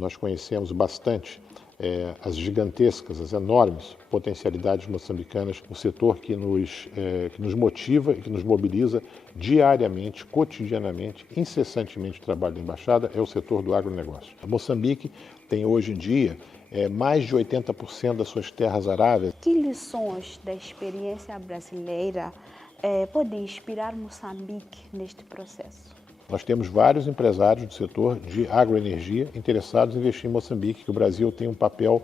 nós conhecemos bastante as gigantescas, as enormes potencialidades moçambicanas, um setor que nos motiva e que nos mobiliza diariamente, cotidianamente, incessantemente o trabalho da embaixada, é o setor do agronegócio. Moçambique tem hoje em dia mais de 80% das suas terras aráveis. Que lições da experiência brasileira podem inspirar Moçambique neste processo? Nós temos vários empresários do setor de agroenergia interessados em investir em Moçambique, que o Brasil tem um papel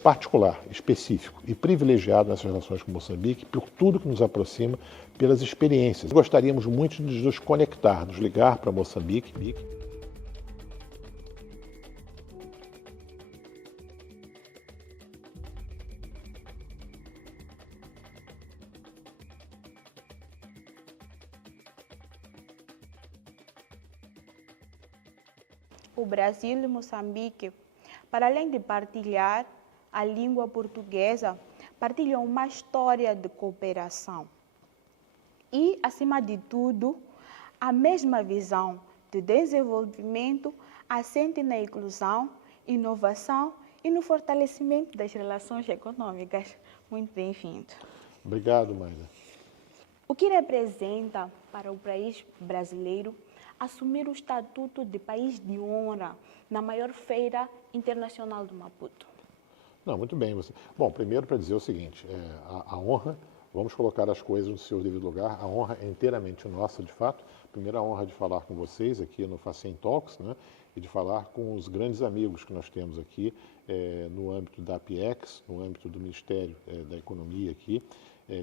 particular, específico e privilegiado nessas relações com Moçambique, por tudo que nos aproxima, pelas experiências. Gostaríamos muito de nos conectar, nos ligar para Moçambique. O Brasil e Moçambique, para além de partilhar a língua portuguesa, partilham uma história de cooperação. E, acima de tudo, a mesma visão de desenvolvimento assente na inclusão, inovação e no fortalecimento das relações econômicas. Muito bem-vindo. Obrigado, Maida. O que representa para o país brasileiro assumir o estatuto de país de honra na maior feira internacional do Maputo? Não, muito bem. Bom, primeiro para dizer o seguinte, a honra, vamos colocar as coisas no seu devido lugar, a honra é inteiramente nossa, de fato. Primeiro, a honra de falar com vocês aqui no Facem Talks, né, e de falar com os grandes amigos que nós temos aqui no âmbito da APEX, no âmbito do Ministério da Economia aqui,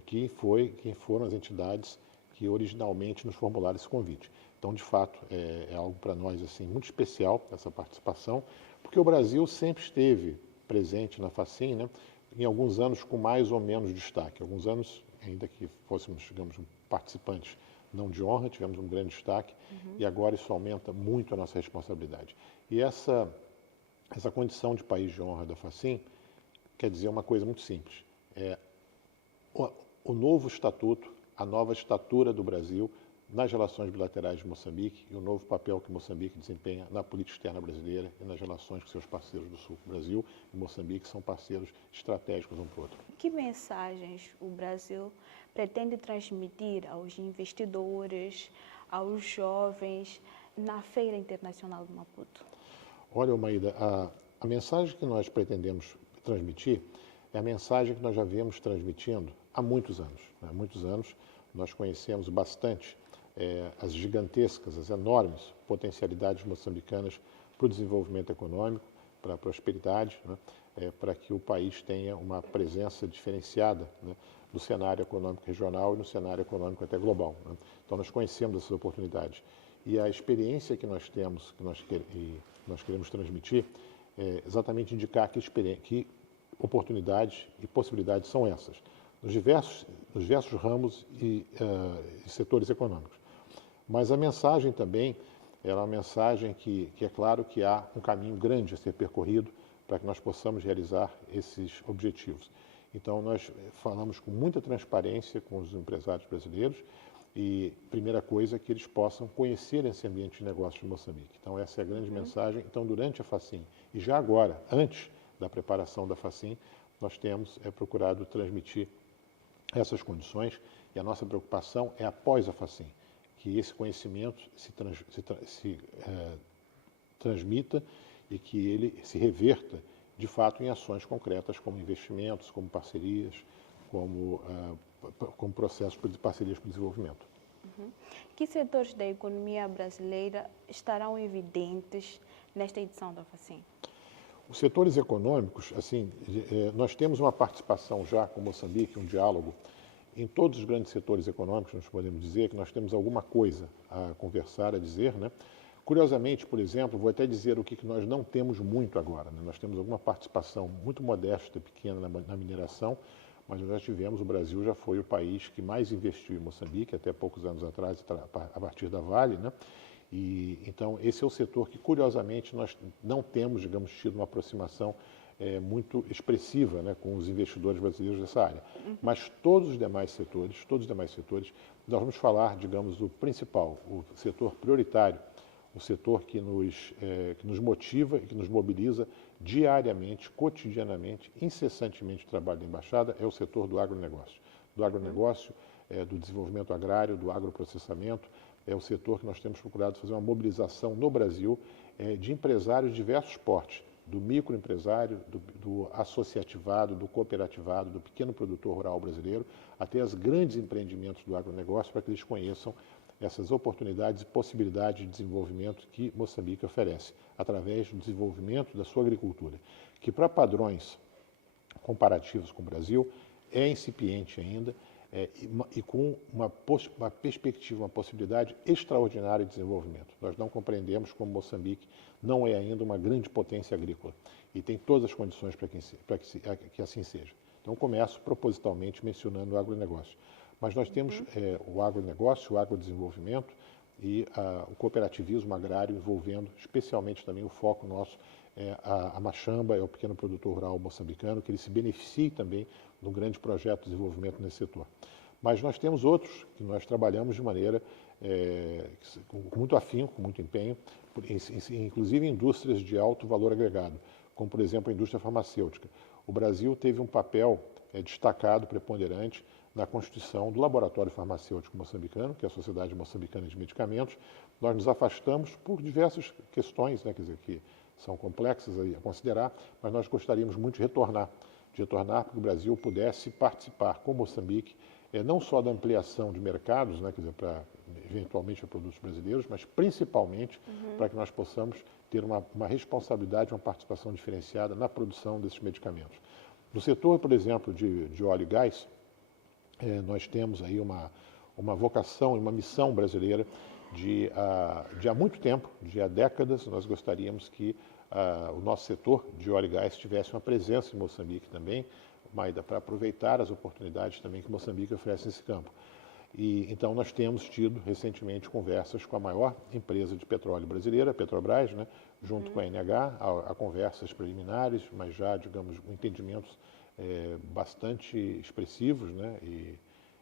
quem foram as entidades que originalmente nos formularam esse convite. Então, de fato, é algo para nós assim, muito especial, essa participação, porque o Brasil sempre esteve presente na Facem, né, em alguns anos com mais ou menos destaque. Alguns anos, ainda que fôssemos, digamos, participantes não de honra, tivemos um grande destaque, e agora isso aumenta muito a nossa responsabilidade. E essa condição de país de honra da Facem quer dizer uma coisa muito simples. O novo estatuto, a nova estatura do Brasil nas relações bilaterais de Moçambique e o novo papel que Moçambique desempenha na política externa brasileira e nas relações com seus parceiros do Sul. O Brasil e Moçambique são parceiros estratégicos um para o outro. Que mensagens o Brasil pretende transmitir aos investidores, aos jovens, na Feira Internacional do Maputo? Olha, Maida, a mensagem que nós pretendemos transmitir é a mensagem que nós já viemos transmitindo há muitos anos. Há muitos anos nós conhecemos bastante as gigantescas, as enormes potencialidades moçambicanas para o desenvolvimento econômico, para a prosperidade, né, para que o país tenha uma presença diferenciada, né, no cenário econômico regional e no cenário econômico até global, né. Então, nós conhecemos essas oportunidades. E a experiência que nós temos, que nós queremos transmitir, é exatamente indicar que oportunidades e possibilidades são essas, nos diversos ramos e setores econômicos. Mas a mensagem também é uma mensagem que é claro que há um caminho grande a ser percorrido para que nós possamos realizar esses objetivos. Então, nós falamos com muita transparência com os empresários brasileiros e, primeira coisa, que eles possam conhecer esse ambiente de negócios de Moçambique. Então, essa é a grande mensagem. Então, durante a Facem e já agora, antes da preparação da Facem, nós temos procurado transmitir essas condições e a nossa preocupação é após a Facem, que esse conhecimento se transmita e que ele se reverta, de fato, em ações concretas, como investimentos, como parcerias, como processos de parcerias para o desenvolvimento. Que setores da economia brasileira estarão evidentes nesta edição da Facem? Os setores econômicos, assim, nós temos uma participação já com Moçambique, um diálogo. Em todos os grandes setores econômicos, nós podemos dizer que nós temos alguma coisa a conversar, a dizer, né? Curiosamente, por exemplo, vou até dizer o que nós não temos muito agora, né? Nós temos alguma participação muito modesta, pequena na mineração, mas nós já tivemos, o Brasil já foi o país que mais investiu em Moçambique, até poucos anos atrás, a partir da Vale, né? E, então, esse é o setor que, curiosamente, nós não temos, digamos, tido uma aproximação muito expressiva, né, com os investidores brasileiros dessa área. Mas todos os demais setores, nós vamos falar, digamos, do principal, o setor prioritário, o setor que nos motiva e que nos mobiliza diariamente, cotidianamente, incessantemente o trabalho da embaixada é o setor do agronegócio. Do agronegócio, do desenvolvimento agrário, do agroprocessamento, é o setor que nós temos procurado fazer uma mobilização no Brasil de empresários de diversos portes, do microempresário, do associativado, do cooperativado, do pequeno produtor rural brasileiro, até os grandes empreendimentos do agronegócio, para que eles conheçam essas oportunidades e possibilidades de desenvolvimento que Moçambique oferece, através do desenvolvimento da sua agricultura, que para padrões comparativos com o Brasil é incipiente ainda, e com uma perspectiva, uma possibilidade extraordinária de desenvolvimento. Nós não compreendemos como Moçambique não é ainda uma grande potência agrícola e tem todas as condições para que assim seja. Então, começo propositalmente mencionando o agronegócio. Mas nós temos o agronegócio, o agrodesenvolvimento e o cooperativismo agrário envolvendo especialmente também o foco nosso a Machamba, é o pequeno produtor rural moçambicano, que ele se beneficie também de um grande projeto de desenvolvimento nesse setor. Mas nós temos outros que nós trabalhamos de maneira com muito afinco, com muito empenho, inclusive indústrias de alto valor agregado, como por exemplo a indústria farmacêutica. O Brasil teve um papel destacado, preponderante, na constituição do Laboratório Farmacêutico Moçambicano, que é a Sociedade Moçambicana de Medicamentos. Nós nos afastamos por diversas questões, quer dizer, que são complexas a considerar, mas nós gostaríamos muito de retornar para que o Brasil pudesse participar com Moçambique, não só da ampliação de mercados, quer dizer, eventualmente para produtos brasileiros, mas principalmente para que nós possamos ter uma responsabilidade, uma participação diferenciada na produção desses medicamentos. No setor, por exemplo, de óleo e gás, nós temos aí uma vocação e uma missão brasileira de há muito tempo, de há décadas, nós gostaríamos que o nosso setor de óleo e gás tivesse uma presença em Moçambique também, Maida, para aproveitar as oportunidades também que Moçambique oferece nesse campo. E então nós temos tido recentemente conversas com a maior empresa de petróleo brasileira, a Petrobras, junto com a NH, há conversas preliminares, mas já, digamos, entendimentos bastante expressivos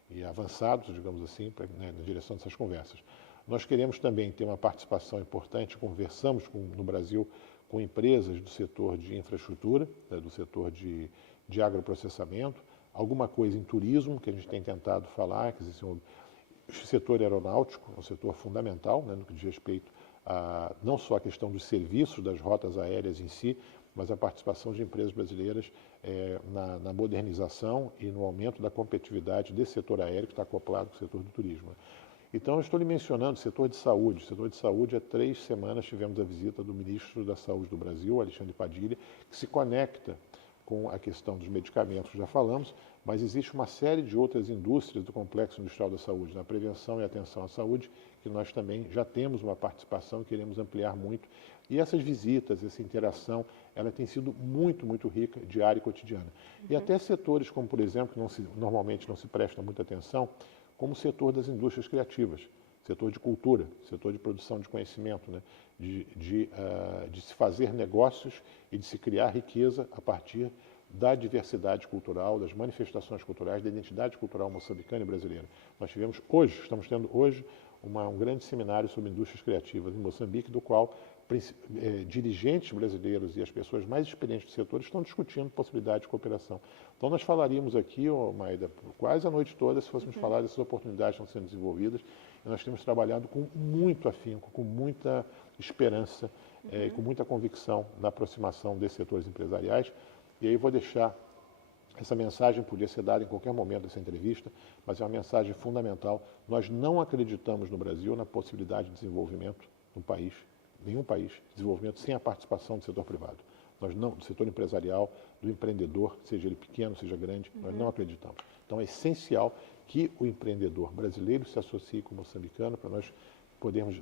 e avançados, digamos assim, na direção dessas conversas. Nós queremos também ter uma participação importante, conversamos no Brasil com empresas do setor de infraestrutura, do setor de agroprocessamento, alguma coisa em turismo, que a gente tem tentado falar, que o setor aeronáutico é um setor fundamental, no que diz respeito a não só a questão dos serviços das rotas aéreas em si, mas a participação de empresas brasileiras na modernização e no aumento da competitividade desse setor aéreo que está acoplado com o setor do turismo. Então, eu estou lhe mencionando o setor de saúde. O setor de saúde, há 3 semanas tivemos a visita do ministro da Saúde do Brasil, Alexandre Padilha, que se conecta com a questão dos medicamentos, já falamos, mas existe uma série de outras indústrias do complexo industrial da saúde, na prevenção e atenção à saúde, que nós também já temos uma participação e queremos ampliar muito. E essas visitas, essa interação, ela tem sido muito, muito rica, diária e cotidiana. E até setores como, por exemplo, que normalmente não se presta muita atenção, como o setor das indústrias criativas, setor de cultura, setor de produção de conhecimento, de se fazer negócios e de se criar riqueza a partir da diversidade cultural, das manifestações culturais, da identidade cultural moçambicana e brasileira. Estamos tendo hoje um grande seminário sobre indústrias criativas em Moçambique, do qual dirigentes brasileiros e as pessoas mais experientes do setor estão discutindo possibilidade de cooperação. Então, nós falaríamos aqui, Maida, quase a noite toda, se fôssemos falar dessas oportunidades que estão sendo desenvolvidas. E nós temos trabalhado com muito afinco, com muita esperança e com muita convicção na aproximação desses setores empresariais. E aí vou deixar essa mensagem, podia ser dada em qualquer momento dessa entrevista, mas é uma mensagem fundamental. Nós não acreditamos no Brasil na possibilidade de desenvolvimento no país, nenhum país, desenvolvimento sem a participação do setor privado. Nós não, do setor empresarial, do empreendedor, seja ele pequeno, seja grande, nós não acreditamos. Então é essencial que o empreendedor brasileiro se associe com o moçambicano para nós podermos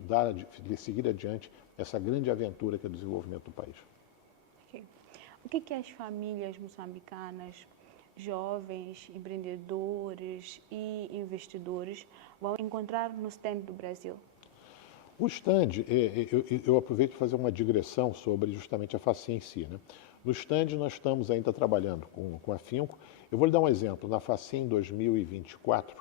seguir adiante essa grande aventura que é o desenvolvimento do país. Okay. O que as famílias moçambicanas, jovens, empreendedores e investidores vão encontrar no stand do Brasil? O stand, eu aproveito para fazer uma digressão sobre justamente a FACEM em si. No stand nós estamos ainda trabalhando com afinco. Eu vou lhe dar um exemplo. Na FACEM 2024,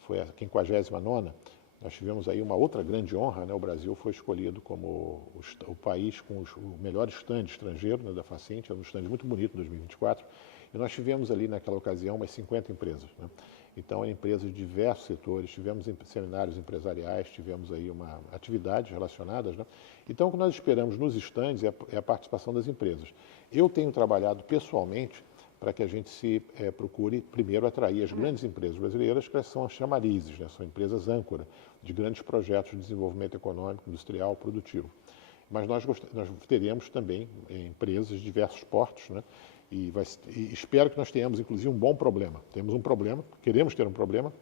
foi a 59ª, Nós tivemos aí uma outra grande honra, né? O Brasil foi escolhido como o país com o melhor stand estrangeiro, né, da Facint, era um stand muito bonito em 2024, e nós tivemos ali naquela ocasião umas 50 empresas, né? Então, eram empresas de diversos setores, tivemos seminários empresariais, tivemos aí atividades relacionadas, né? Então, o que nós esperamos nos stands é a participação das empresas. Eu tenho trabalhado pessoalmente para que a gente procure, primeiro, atrair as grandes empresas brasileiras, que são as chamarizes, né? São empresas âncora de grandes projetos de desenvolvimento econômico, industrial, produtivo. Mas nós teremos também empresas de diversos portos, né? E espero que nós tenhamos, inclusive, um bom problema. Temos um problema, queremos ter um problema,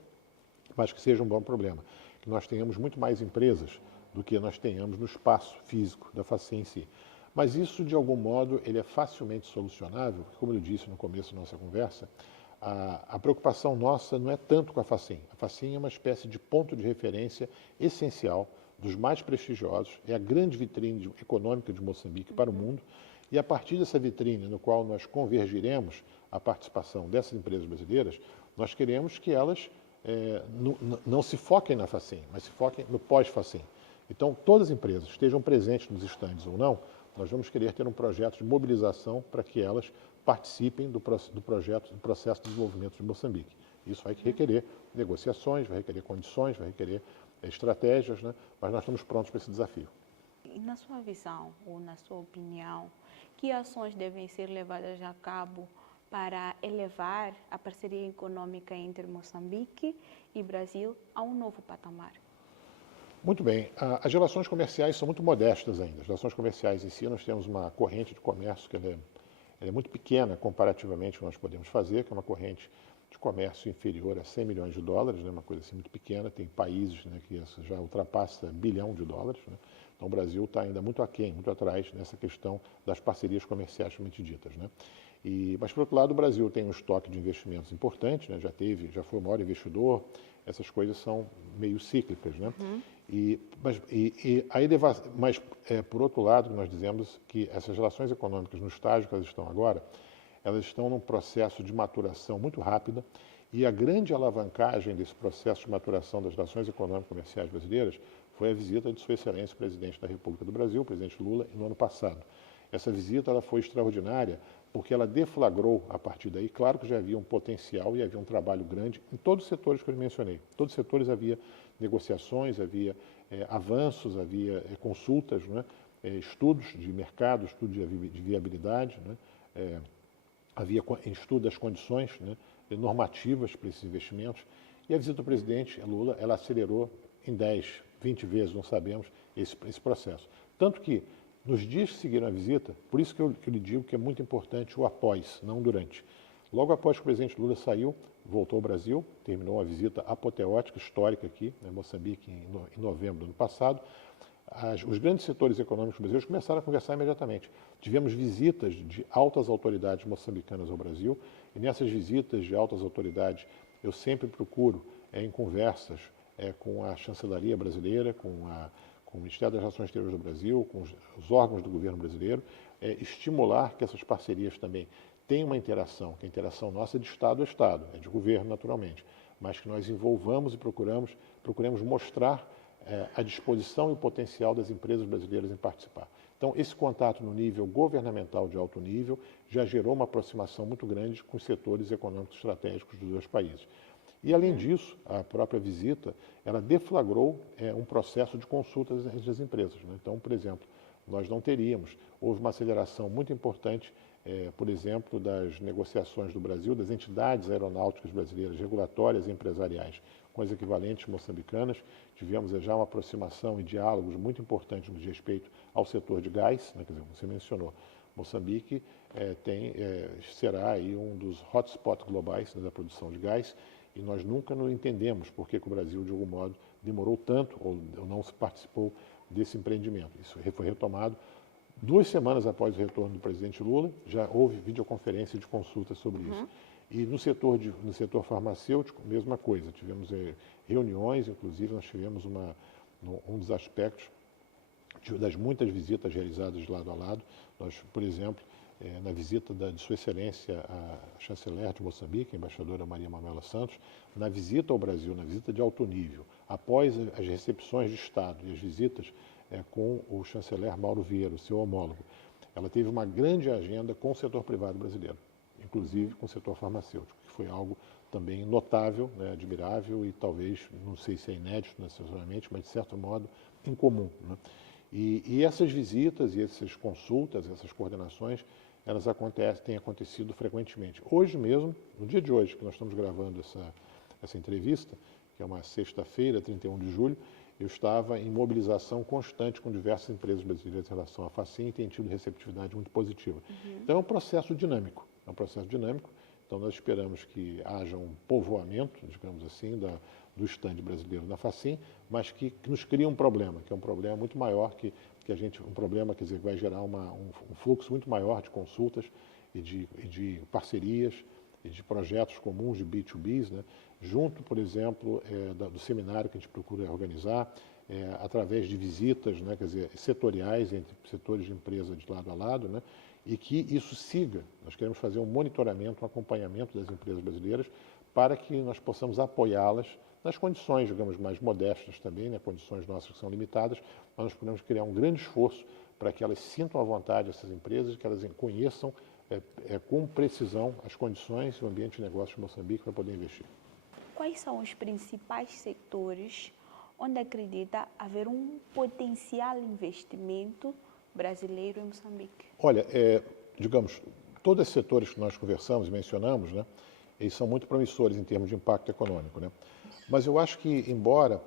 mas que seja um bom problema. Que nós tenhamos muito mais empresas do que nós tenhamos no espaço físico da Facim em si. Mas isso, de algum modo, ele é facilmente solucionável, porque, como eu disse no começo da nossa conversa, a preocupação nossa não é tanto com a Facim. A Facim é uma espécie de ponto de referência essencial, dos mais prestigiosos, é a grande vitrine econômica de Moçambique para o mundo, e a partir dessa vitrine, no qual nós convergiremos a participação dessas empresas brasileiras, nós queremos que elas não se foquem na Facim, mas se foquem no pós-Facim. Então, todas as empresas, estejam presentes nos estandes ou não, nós vamos querer ter um projeto de mobilização para que elas participem do processo de desenvolvimento de Moçambique. Isso vai requerer negociações, vai requerer condições, vai requerer estratégias, né? Mas nós estamos prontos para esse desafio. E na sua visão, ou na sua opinião, que ações devem ser levadas a cabo para elevar a parceria econômica entre Moçambique e Brasil a um novo patamar? Muito bem. As relações comerciais são muito modestas ainda. As relações comerciais em si, nós temos uma corrente de comércio que ela é muito pequena comparativamente ao que nós podemos fazer, que é uma corrente de comércio inferior a 100 milhões de dólares, né, uma coisa assim muito pequena. Tem países, né, que já ultrapassa $1 bilhão, né? Então, o Brasil está ainda muito aquém, muito atrás nessa questão das parcerias comerciais propriamente ditas, né? Mas, por outro lado, o Brasil tem um estoque de investimentos importante, né? Já foi o maior investidor, essas coisas são meio cíclicas, né? Por outro lado, nós dizemos que essas relações econômicas, no estágio que elas estão agora, elas estão num processo de maturação muito rápida, e a grande alavancagem desse processo de maturação das relações econômicas e comerciais brasileiras foi a visita de Sua Excelência o Presidente da República do Brasil, o presidente Lula, no ano passado. Essa visita ela foi extraordinária porque ela deflagrou, a partir daí, claro que já havia um potencial e havia um trabalho grande em todos os setores que eu mencionei. Em todos os setores havia negociações, havia avanços, havia consultas, né? Estudos de mercado, estudos de viabilidade, né? Havia estudo das condições, né, normativas para esses investimentos. E a visita do presidente Lula, ela acelerou em 10, 20 vezes, não sabemos, esse processo. Tanto que, nos dias que seguiram a visita, por isso que eu lhe digo que é muito importante o após, não durante. Logo após que o presidente Lula saiu, voltou ao Brasil, terminou uma visita apoteótica, histórica aqui, em Moçambique, em novembro do ano passado, os grandes setores econômicos brasileiros começaram a conversar imediatamente. Tivemos visitas de altas autoridades moçambicanas ao Brasil, e nessas visitas de altas autoridades eu sempre procuro, em conversas com a chancelaria brasileira, com o Ministério das Relações Exteriores do Brasil, com os órgãos do governo brasileiro, estimular que essas parcerias também tenham uma interação, que a interação nossa é de Estado a Estado, é de governo naturalmente, mas que nós envolvamos e procuremos mostrar a disposição e o potencial das empresas brasileiras em participar. Então, esse contato no nível governamental de alto nível já gerou uma aproximação muito grande com os setores econômicos estratégicos dos dois países. E, além disso, a própria visita, ela deflagrou um processo de consultas entre as empresas, né? Então, por exemplo, nós não teríamos, houve uma aceleração muito importante, por exemplo, das negociações do Brasil, das entidades aeronáuticas brasileiras, regulatórias e empresariais, com as equivalentes moçambicanas. Tivemos já uma aproximação e diálogos muito importantes no que diz respeito ao setor de gás, né? Quer dizer, você mencionou, Moçambique será aí um dos hotspots globais, né, da produção de gás, e nós nunca não entendemos por que o Brasil, de algum modo, demorou tanto ou não participou desse empreendimento. Isso foi retomado 2 semanas após o retorno do presidente Lula, já houve videoconferência de consulta sobre isso. E no setor farmacêutico, mesma coisa. Tivemos reuniões, inclusive nós tivemos um dos aspectos das muitas visitas realizadas de lado a lado. Nós, por exemplo, na visita de Sua Excelência, a chanceler de Moçambique, a embaixadora Maria Manuela Santos, na visita ao Brasil, na visita de alto nível, após as recepções de Estado e as visitas com o chanceler Mauro Vieira, o seu homólogo. Ela teve uma grande agenda com o setor privado brasileiro, inclusive com o setor farmacêutico, que foi algo também notável, né, admirável e talvez, não sei se é inédito necessariamente, mas de certo modo incomum, né? E essas visitas e essas consultas, essas coordenações, elas têm acontecido frequentemente. Hoje mesmo, no dia de hoje, que nós estamos gravando essa entrevista, que é uma sexta-feira, 31 de julho, eu estava em mobilização constante com diversas empresas brasileiras em relação à Facim e tem tido receptividade muito positiva. Então é um processo dinâmico, Então nós esperamos que haja um povoamento, digamos assim, do estande brasileiro na Facim, mas que nos cria um problema, que é um problema muito maior, um problema, quer dizer, que vai gerar um fluxo muito maior de consultas e de parcerias e de projetos comuns de B2Bs, né? Junto, por exemplo, do seminário que a gente procura organizar, através de visitas, né, quer dizer, setoriais entre setores de empresa de lado a lado, né, e que isso siga. Nós queremos fazer um monitoramento, um acompanhamento das empresas brasileiras para que nós possamos apoiá-las nas condições, digamos, mais modestas também, né, condições nossas que são limitadas, mas nós podemos criar um grande esforço para que elas sintam à vontade essas empresas, que elas conheçam com precisão as condições e o ambiente de negócio de Moçambique para poder investir. Quais são os principais setores onde acredita haver um potencial investimento brasileiro em Moçambique? Olha, digamos, todos esses setores que nós conversamos e mencionamos, né, eles são muito promissores em termos de impacto econômico, né? Mas eu acho que, embora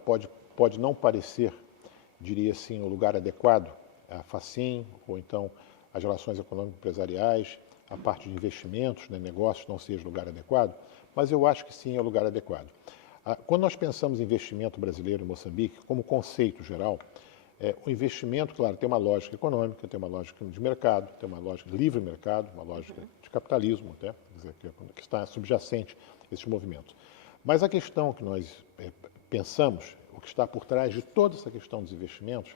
pode não parecer, diria assim, o lugar adequado, a Facim, ou então as relações econômico-empresariais, a parte de investimentos, né, negócios não seja o lugar adequado, mas eu acho que sim é o lugar adequado. Quando nós pensamos em investimento brasileiro em Moçambique, como conceito geral, o investimento, claro, tem uma lógica econômica, tem uma lógica de mercado, tem uma lógica de livre mercado, uma lógica de capitalismo, até, quer dizer, que está subjacente a esses movimentos. Mas a questão que nós pensamos, o que está por trás de toda essa questão dos investimentos,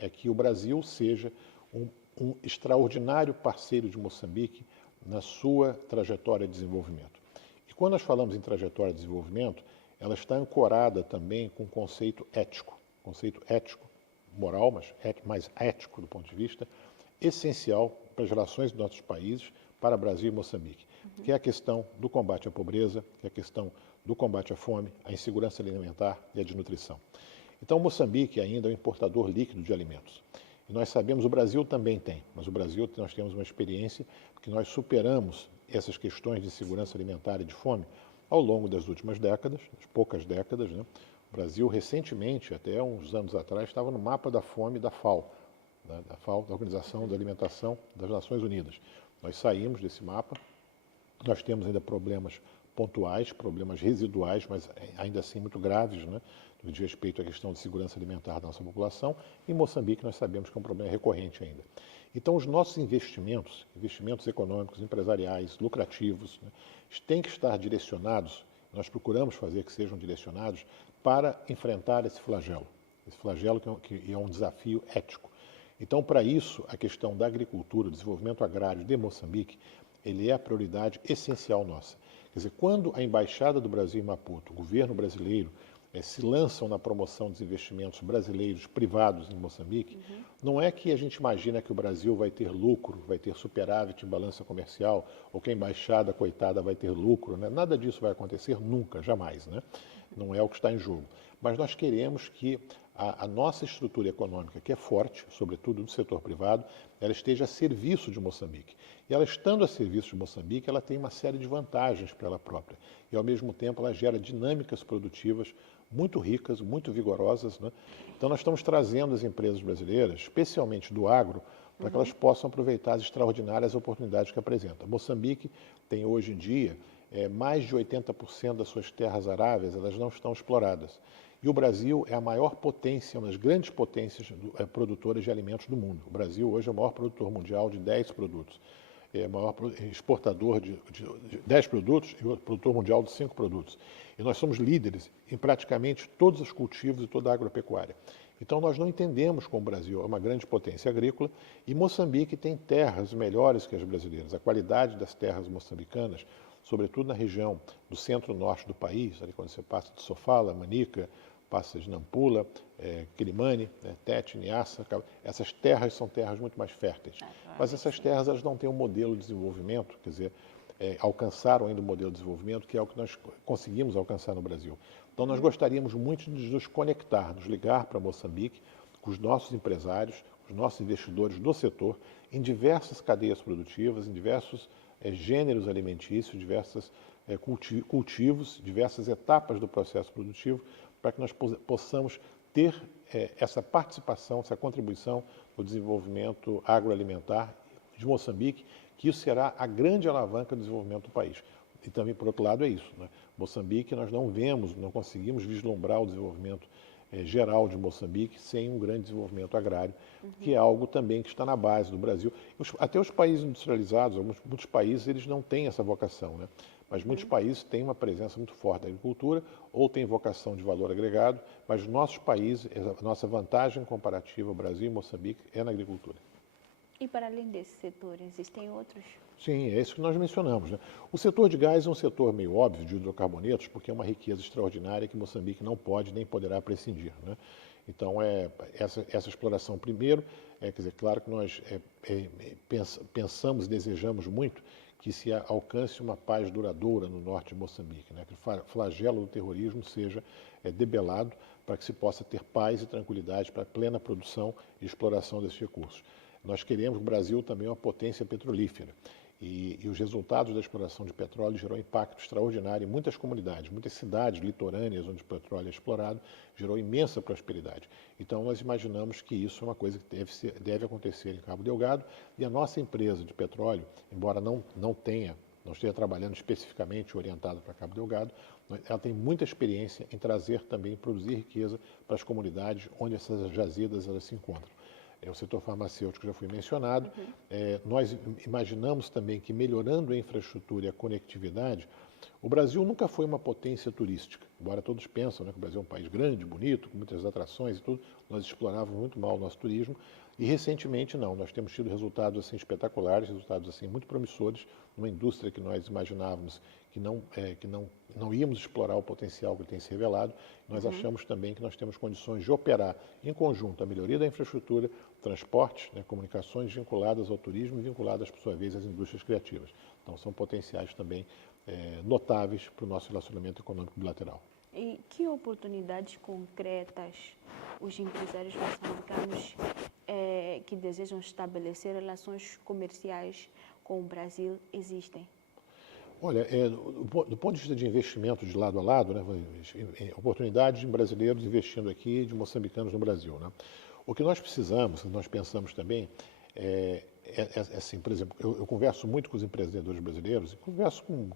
é que o Brasil seja um extraordinário parceiro de Moçambique na sua trajetória de desenvolvimento. E quando nós falamos em trajetória de desenvolvimento, ela está ancorada também com o conceito ético, moral, mas mais ético do ponto de vista, essencial para as relações dos nossos países, para Brasil e Moçambique, que é a questão do combate à pobreza, que é a questão do combate à fome, à insegurança alimentar e à desnutrição. Então, Moçambique ainda é um importador líquido de alimentos. E nós sabemos, o Brasil também tem, mas o Brasil, nós temos uma experiência que nós superamos essas questões de segurança alimentar e de fome ao longo das últimas décadas, poucas décadas, né? O Brasil, recentemente, até uns anos atrás, estava no mapa da fome da FAO, da FAO, da Organização da Alimentação das Nações Unidas. Nós saímos desse mapa, nós temos ainda problemas pontuais, problemas residuais, mas ainda assim muito graves, né, no que diz respeito à questão de segurança alimentar da nossa população. Em Moçambique, nós sabemos que é um problema recorrente ainda. Então, os nossos investimentos econômicos, empresariais, lucrativos, né, têm que estar direcionados, nós procuramos fazer que sejam direcionados para enfrentar esse flagelo que é um desafio ético. Então, para isso, a questão da agricultura, do desenvolvimento agrário de Moçambique, ele é a prioridade essencial nossa. Quer dizer, quando a Embaixada do Brasil em Maputo, o governo brasileiro, se lançam na promoção dos investimentos brasileiros privados em Moçambique, não é que a gente imagina que o Brasil vai ter lucro, vai ter superávit em balança comercial, ou que a embaixada, coitada, vai ter lucro, né? Nada disso vai acontecer nunca, jamais, né? Não é o que está em jogo. Mas nós queremos que a nossa estrutura econômica, que é forte, sobretudo do setor privado, ela esteja a serviço de Moçambique. E ela estando a serviço de Moçambique, ela tem uma série de vantagens para ela própria. E, ao mesmo tempo, ela gera dinâmicas produtivas muito ricas, muito vigorosas, né? Então, nós estamos trazendo as empresas brasileiras, especialmente do agro, para que elas possam aproveitar as extraordinárias oportunidades que apresenta. Moçambique tem, hoje em dia, mais de 80% das suas terras aráveis, elas não estão exploradas. E o Brasil é a maior potência, uma das grandes potências produtoras de alimentos do mundo. O Brasil hoje é o maior produtor mundial de 10 produtos. É o maior exportador de 10 produtos e o produtor mundial de 5 produtos. E nós somos líderes em praticamente todos os cultivos e toda a agropecuária. Então, nós não entendemos como o Brasil é uma grande potência agrícola e Moçambique tem terras melhores que as brasileiras. A qualidade das terras moçambicanas, sobretudo na região do centro-norte do país, ali quando você passa de Sofala, Manica, passa de Nampula, Quilimane, Tete, Niassa, essas terras são terras muito mais férteis. Mas essas terras elas não têm um modelo de desenvolvimento, quer dizer, alcançaram ainda o modelo de desenvolvimento que é o que nós conseguimos alcançar no Brasil. Então, nós gostaríamos muito de nos conectar, nos ligar para Moçambique, com os nossos empresários, os nossos investidores do setor, em diversas cadeias produtivas, em diversos gêneros alimentícios, diversos cultivos, diversas etapas do processo produtivo, para que nós possamos ter essa participação, essa contribuição no desenvolvimento agroalimentar de Moçambique, que isso será a grande alavanca do desenvolvimento do país. E também, por outro lado, é isso, né? Moçambique, nós não vemos, não conseguimos vislumbrar o desenvolvimento geral de Moçambique sem um grande desenvolvimento agrário, que é algo também que está na base do Brasil. Até os países industrializados, muitos países, eles não têm essa vocação, né? Mas muitos países têm uma presença muito forte da agricultura ou têm vocação de valor agregado, mas nossos países, a nossa vantagem comparativa, o Brasil e Moçambique, é na agricultura. E para além desse setor, existem outros? Sim, é isso que nós mencionamos, né? O setor de gás é um setor meio óbvio de hidrocarbonetos, porque é uma riqueza extraordinária que Moçambique não pode nem poderá prescindir, né? Então, essa exploração primeiro, quer dizer, claro que nós pensamos e desejamos muito que se alcance uma paz duradoura no norte de Moçambique, né? Que o flagelo do terrorismo seja debelado para que se possa ter paz e tranquilidade para a plena produção e exploração desses recursos. Nós queremos, o Brasil também é uma potência petrolífera. E os resultados da exploração de petróleo gerou impacto extraordinário em muitas comunidades, muitas cidades litorâneas onde o petróleo é explorado, gerou imensa prosperidade. Então, nós imaginamos que isso é uma coisa que deve acontecer em Cabo Delgado e a nossa empresa de petróleo, embora não esteja trabalhando especificamente orientada para Cabo Delgado, ela tem muita experiência em trazer também, produzir riqueza para as comunidades onde essas jazidas elas se encontram. O setor farmacêutico já foi mencionado. Nós imaginamos também que melhorando a infraestrutura e a conectividade, o Brasil nunca foi uma potência turística, embora todos pensam, né, que o Brasil é um país grande, bonito, com muitas atrações e tudo, nós explorávamos muito mal o nosso turismo e recentemente não, nós temos tido resultados assim espetaculares, resultados assim muito promissores, numa indústria que nós imaginávamos que não íamos explorar o potencial que tem se revelado, nós achamos também que nós temos condições de operar em conjunto a melhoria da infraestrutura, transportes, né, comunicações vinculadas ao turismo e vinculadas, por sua vez, às indústrias criativas. Então, são potenciais também notáveis para o nosso relacionamento econômico bilateral. E que oportunidades concretas os empresários moçambicanos que desejam estabelecer relações comerciais com o Brasil existem? Olha, do ponto de vista de investimento de lado a lado, né, oportunidades de brasileiros investindo aqui e de moçambicanos no Brasil, né? O que nós precisamos, nós pensamos também, assim, por exemplo, eu converso muito com os empreendedores brasileiros, e converso com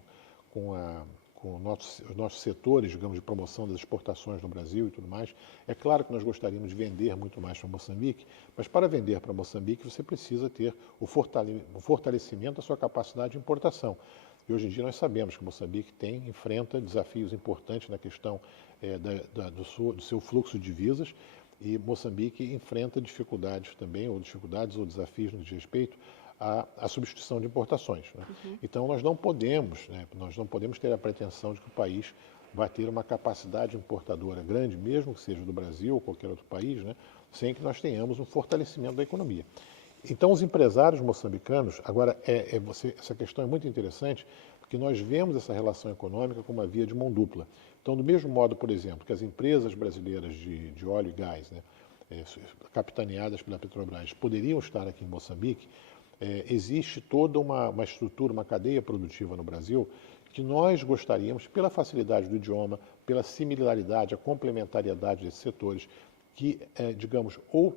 os nossos setores, digamos, de promoção das exportações no Brasil e tudo mais. É claro que nós gostaríamos de vender muito mais para Moçambique, mas para vender para Moçambique você precisa ter o fortalecimento da sua capacidade de importação. E hoje em dia nós sabemos que Moçambique enfrenta desafios importantes na questão do seu fluxo de divisas e Moçambique enfrenta dificuldades também, ou desafios no que diz respeito à substituição de importações, né? Então nós não podemos ter a pretensão de que o país vai ter uma capacidade importadora grande, mesmo que seja do Brasil ou qualquer outro país, né, sem que nós tenhamos um fortalecimento da economia. Então, os empresários moçambicanos, agora, essa questão é muito interessante, porque nós vemos essa relação econômica como uma via de mão dupla. Então, do mesmo modo, por exemplo, que as empresas brasileiras de óleo e gás, né, capitaneadas pela Petrobras, poderiam estar aqui em Moçambique, existe toda uma estrutura, uma cadeia produtiva no Brasil, que nós gostaríamos, pela facilidade do idioma, pela similaridade, a complementariedade desses setores, que, digamos, ou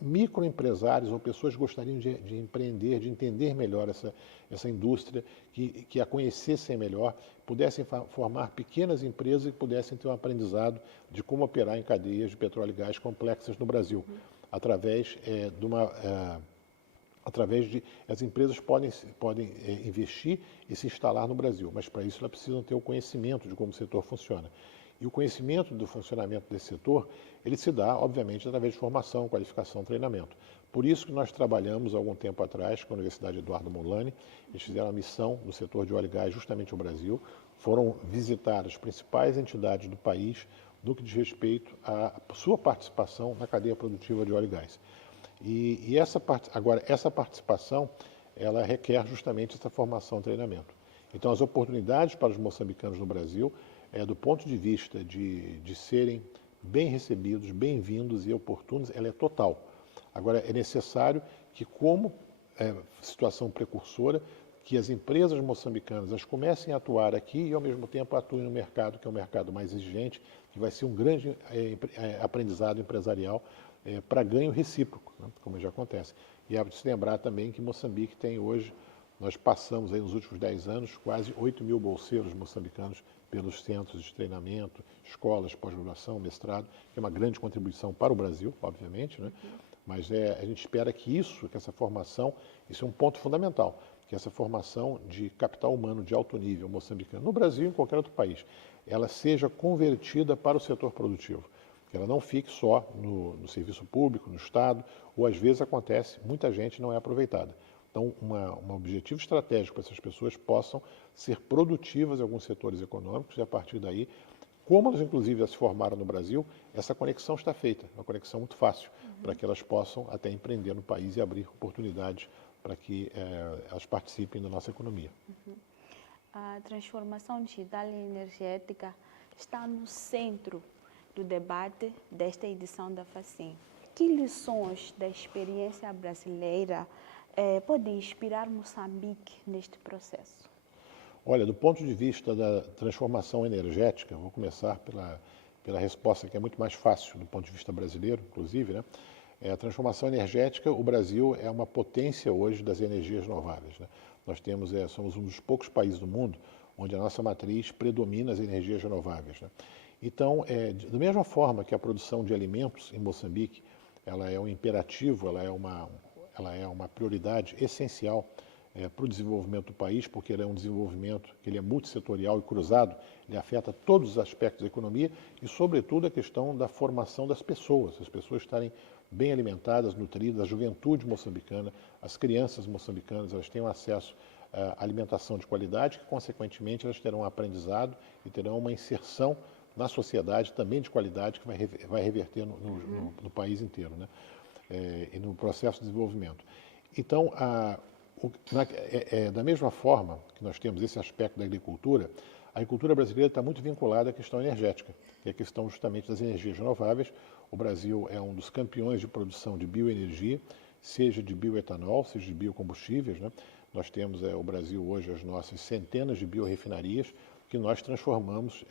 microempresários ou pessoas que gostariam de empreender, de entender melhor essa indústria, que a conhecessem melhor, pudessem formar pequenas empresas e pudessem ter um aprendizado de como operar em cadeias de petróleo e gás complexas no Brasil, através as empresas podem investir e se instalar no Brasil, mas para isso elas precisam ter o conhecimento de como o setor funciona. E o conhecimento do funcionamento desse setor, ele se dá, obviamente, através de formação, qualificação, treinamento. Por isso que nós trabalhamos, há algum tempo atrás, com a Universidade Eduardo Mondlane, eles fizeram a missão no setor de óleo e gás justamente ao Brasil, foram visitar as principais entidades do país no que diz respeito à sua participação na cadeia produtiva de óleo e gás. Agora, essa participação, ela requer justamente essa formação e treinamento. Então, as oportunidades para os moçambicanos no Brasil, do ponto de vista de serem bem recebidos, bem-vindos e oportunos, ela é total. Agora, é necessário que, como situação precursora, que as empresas moçambicanas elas comecem a atuar aqui e, ao mesmo tempo, atuem no mercado, que é um mercado mais exigente, que vai ser um grande aprendizado empresarial para ganho recíproco, né, como já acontece. E é de se lembrar também que Moçambique tem hoje, nós passamos aí nos últimos 10 anos, quase 8 mil bolseiros moçambicanos pelos centros de treinamento, escolas, pós-graduação, mestrado, que é uma grande contribuição para o Brasil, obviamente, né? Mas a gente espera que essa formação, isso é um ponto fundamental, que essa formação de capital humano de alto nível moçambicano, no Brasil e em qualquer outro país, ela seja convertida para o setor produtivo. Que ela não fique só no serviço público, no Estado, ou às vezes acontece, muita gente não é aproveitada. Então, um objetivo estratégico para essas pessoas possam ser produtivas em alguns setores econômicos e, a partir daí, como elas, inclusive, já se formaram no Brasil, essa conexão está feita, uma conexão muito fácil, para que elas possam até empreender no país e abrir oportunidades para que elas participem da nossa economia. A transformação digital e energética está no centro do debate desta edição da FACIM. Que lições da experiência brasileira podem inspirar Moçambique neste processo? Olha, do ponto de vista da transformação energética, vou começar pela resposta que é muito mais fácil do ponto de vista brasileiro, inclusive, né? A transformação energética, o Brasil é uma potência hoje das energias renováveis, né? Nós somos um dos poucos países do mundo onde a nossa matriz predomina as energias renováveis, né? Então, da mesma forma que a produção de alimentos em Moçambique, ela é um imperativo, ela é uma prioridade essencial para o desenvolvimento do país, porque ele é um desenvolvimento que ele é multissetorial e cruzado, ele afeta todos os aspectos da economia e, sobretudo, a questão da formação das pessoas, as pessoas estarem bem alimentadas, nutridas, a juventude moçambicana, as crianças moçambicanas, elas tenham acesso à alimentação de qualidade, que, consequentemente, elas terão um aprendizado e terão uma inserção na sociedade também de qualidade, que vai reverter no país inteiro, né? E no processo de desenvolvimento. Então, da mesma forma que nós temos esse aspecto da agricultura, a agricultura brasileira está muito vinculada à questão energética, que é a questão justamente das energias renováveis. O Brasil é um dos campeões de produção de bioenergia, seja de bioetanol, seja de biocombustíveis, né? Nós temos, o Brasil hoje, as nossas centenas de biorefinarias, que nós transformamos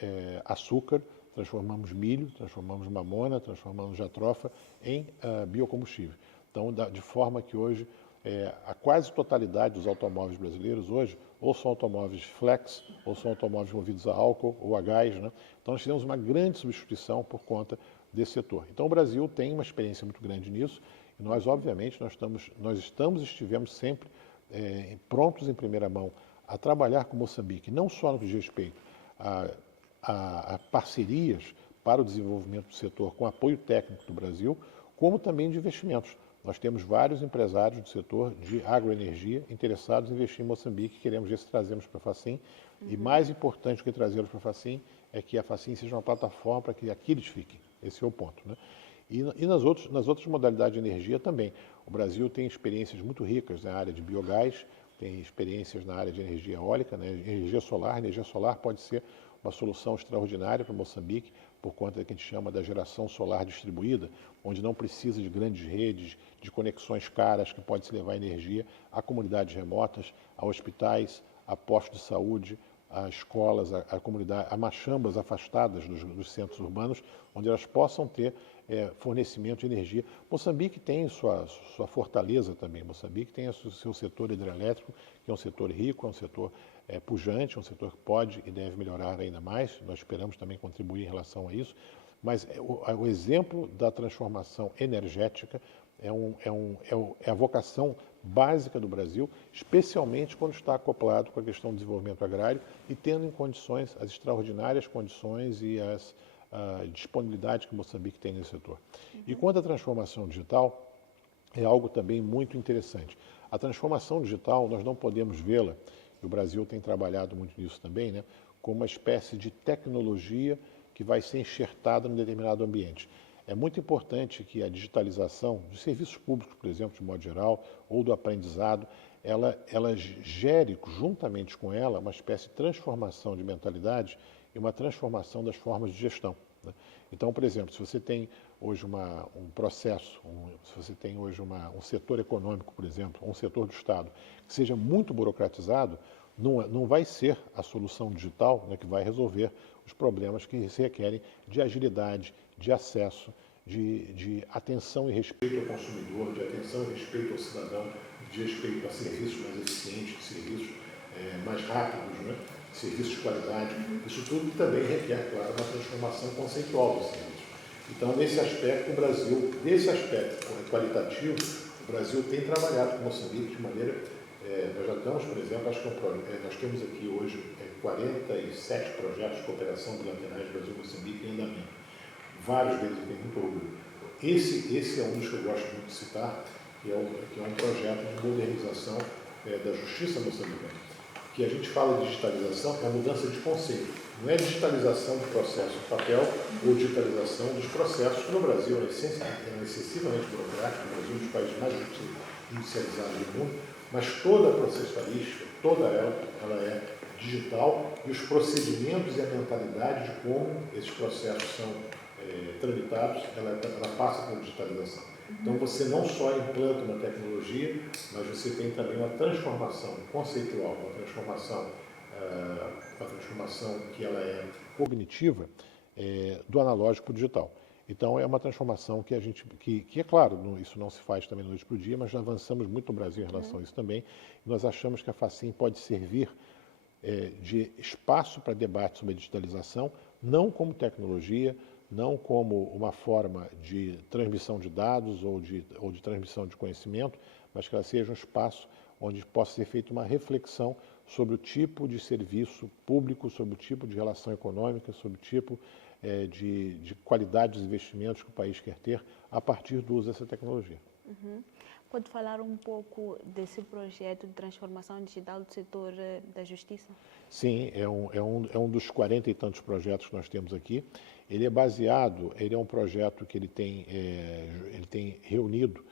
açúcar, transformamos milho, transformamos mamona, transformamos jatropha em biocombustível. Então, de forma que hoje a quase totalidade dos automóveis brasileiros hoje ou são automóveis flex, ou são automóveis movidos a álcool ou a gás, né? Então nós tivemos uma grande substituição por conta desse setor. Então o Brasil tem uma experiência muito grande nisso e nós, obviamente, estivemos sempre prontos em primeira mão a trabalhar com Moçambique, não só no que diz respeito a parcerias para o desenvolvimento do setor com apoio técnico do Brasil, como também de investimentos. Nós temos vários empresários do setor de agroenergia interessados em investir em Moçambique, queremos ver se trazemos para a FACIM. E mais importante do que trazê-los para a FACIM é que a FACIM seja uma plataforma para que aqui eles fiquem. Esse é o ponto, né? E nas outras modalidades de energia também. O Brasil tem experiências muito ricas na área de biogás, tem experiências na área de energia eólica, né? Energia solar. A energia solar pode ser uma solução extraordinária para Moçambique, por conta do que a gente chama da geração solar distribuída, onde não precisa de grandes redes, de conexões caras que pode se levar energia a comunidades remotas, a hospitais, a postos de saúde, a escolas, a comunidade, a machambas afastadas dos centros urbanos, onde elas possam ter fornecimento de energia. Moçambique tem sua fortaleza também. Moçambique tem o seu setor hidrelétrico, que é um setor rico, é um setor pujante, é um setor que pode e deve melhorar ainda mais. Nós esperamos também contribuir em relação a isso. Mas o exemplo da transformação energética é a vocação básica do Brasil, especialmente quando está acoplado com a questão do desenvolvimento agrário e tendo em condições, as extraordinárias condições e a disponibilidade que Moçambique tem nesse setor. E quanto à transformação digital, é algo também muito interessante. A transformação digital, nós não podemos vê-la, e o Brasil tem trabalhado muito nisso também, né, como uma espécie de tecnologia que vai ser enxertada num determinado ambiente. É muito importante que a digitalização dos serviços públicos, por exemplo, de modo geral, ou do aprendizado, ela gere, juntamente com ela, uma espécie de transformação de mentalidade e uma transformação das formas de gestão, né? Então, por exemplo, se você tem hoje um processo, se você tem hoje um setor econômico, por exemplo, ou um setor do Estado, que seja muito burocratizado, não vai ser a solução digital, né, que vai resolver os problemas que se requerem de agilidade, de acesso, de atenção e respeito ao consumidor, de atenção e respeito ao cidadão, de respeito a serviços mais eficientes, serviços mais rápidos, né? Serviços de qualidade. Isso tudo também requer, claro, uma transformação conceitual dos serviços. Então, nesse aspecto, o Brasil, nesse aspecto qualitativo, o Brasil tem trabalhado com Moçambique de maneira... nós já estamos, por exemplo, acho que nós temos aqui hoje 47 projetos de cooperação bilaterais Brasil-Moçambique em andamento. Vários deles têm muito orgulho. Esse é um dos que eu gosto muito de citar, que é um projeto de modernização da justiça moçambicana. Que a gente fala de digitalização é a mudança de conceito. Não é digitalização do processo de papel ou digitalização dos processos, que no Brasil é excessivamente burocrático, no Brasil é um dos países mais judicializados do mundo, mas toda a processualística, toda ela é digital e os procedimentos e a mentalidade de como esses processos são tramitados, ela passa pela digitalização. Então, você não só implanta uma tecnologia, mas você tem também uma transformação conceitual, uma transformação que ela é cognitiva do analógico para o digital. Então, é uma transformação que é claro, isso não se faz também da noite para o dia, mas já avançamos muito no Brasil em relação a isso também. E nós achamos que a Facim pode servir de espaço para debate sobre a digitalização, não como tecnologia, não como uma forma de transmissão de dados ou de transmissão de conhecimento, mas que ela seja um espaço onde possa ser feita uma reflexão sobre o tipo de serviço público, sobre o tipo de relação econômica, sobre o tipo de qualidade dos investimentos que o país quer ter a partir do uso dessa tecnologia. Pode falar um pouco desse projeto de transformação digital do setor da justiça? Sim, é um dos 40 e tantos projetos que nós temos aqui. Ele é um projeto que ele tem reunido,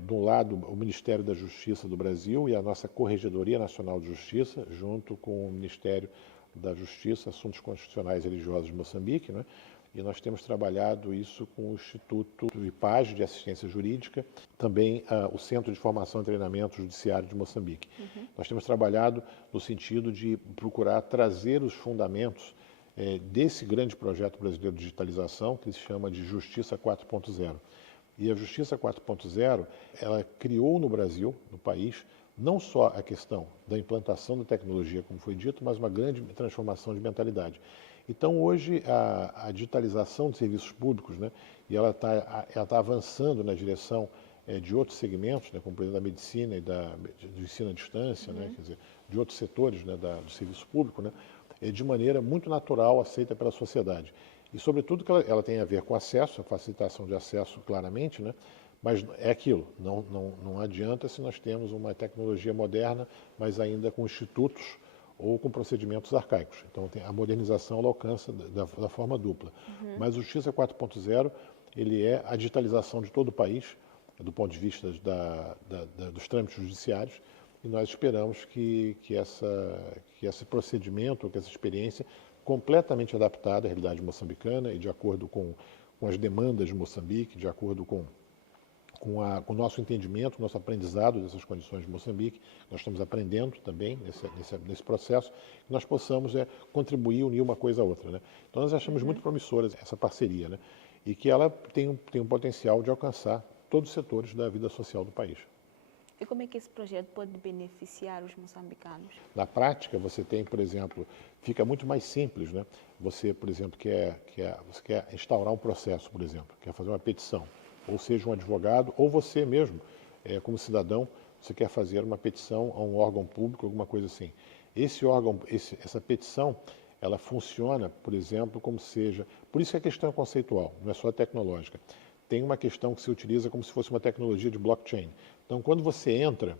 de um lado, o Ministério da Justiça do Brasil e a nossa Corregedoria Nacional de Justiça, junto com o Ministério da Justiça, Assuntos Constitucionais e Religiosos de Moçambique, né? E nós temos trabalhado isso com o Instituto IPAG de Assistência Jurídica, também o Centro de Formação e Treinamento Judiciário de Moçambique. Nós temos trabalhado no sentido de procurar trazer os fundamentos desse grande projeto brasileiro de digitalização, que se chama de Justiça 4.0. E a Justiça 4.0, ela criou no Brasil, no país, não só a questão da implantação da tecnologia, como foi dito, mas uma grande transformação de mentalidade. Então, hoje, a digitalização de serviços públicos, né, e ela tá avançando na direção de outros segmentos, né, como, por exemplo, da medicina e do ensino à distância, né, quer dizer, de outros setores, né, do serviço público, né, de maneira muito natural, aceita pela sociedade. E, sobretudo, que ela tem a ver com acesso, a facilitação de acesso, claramente, né, mas é aquilo, não adianta se nós temos uma tecnologia moderna, mas ainda com institutos ou com procedimentos arcaicos. Então, a modernização ela alcança da forma dupla. Mas o Justiça 4.0, ele é a digitalização de todo o país, do ponto de vista dos trâmites judiciários, e nós esperamos que esse procedimento, que essa experiência, completamente adaptada à realidade moçambicana e de acordo com as demandas de Moçambique, de acordo com o nosso entendimento, o nosso aprendizado dessas condições de Moçambique, nós estamos aprendendo também nesse processo, que nós possamos contribuir, unir uma coisa a outra, né? Então, nós achamos muito promissora essa parceria, né? E que ela tem um potencial de alcançar todos os setores da vida social do país. E como é que esse projeto pode beneficiar os moçambicanos? Na prática, você tem, por exemplo, fica muito mais simples, né? Você, por exemplo, você quer instaurar um processo, por exemplo, quer fazer uma petição, ou seja, um advogado, ou você mesmo, como cidadão, você quer fazer uma petição a um órgão público, alguma coisa assim. Essa petição, ela funciona, por exemplo, como seja... Por isso que a questão é conceitual, não é só tecnológica. Tem uma questão que se utiliza como se fosse uma tecnologia de blockchain. Então, quando você entra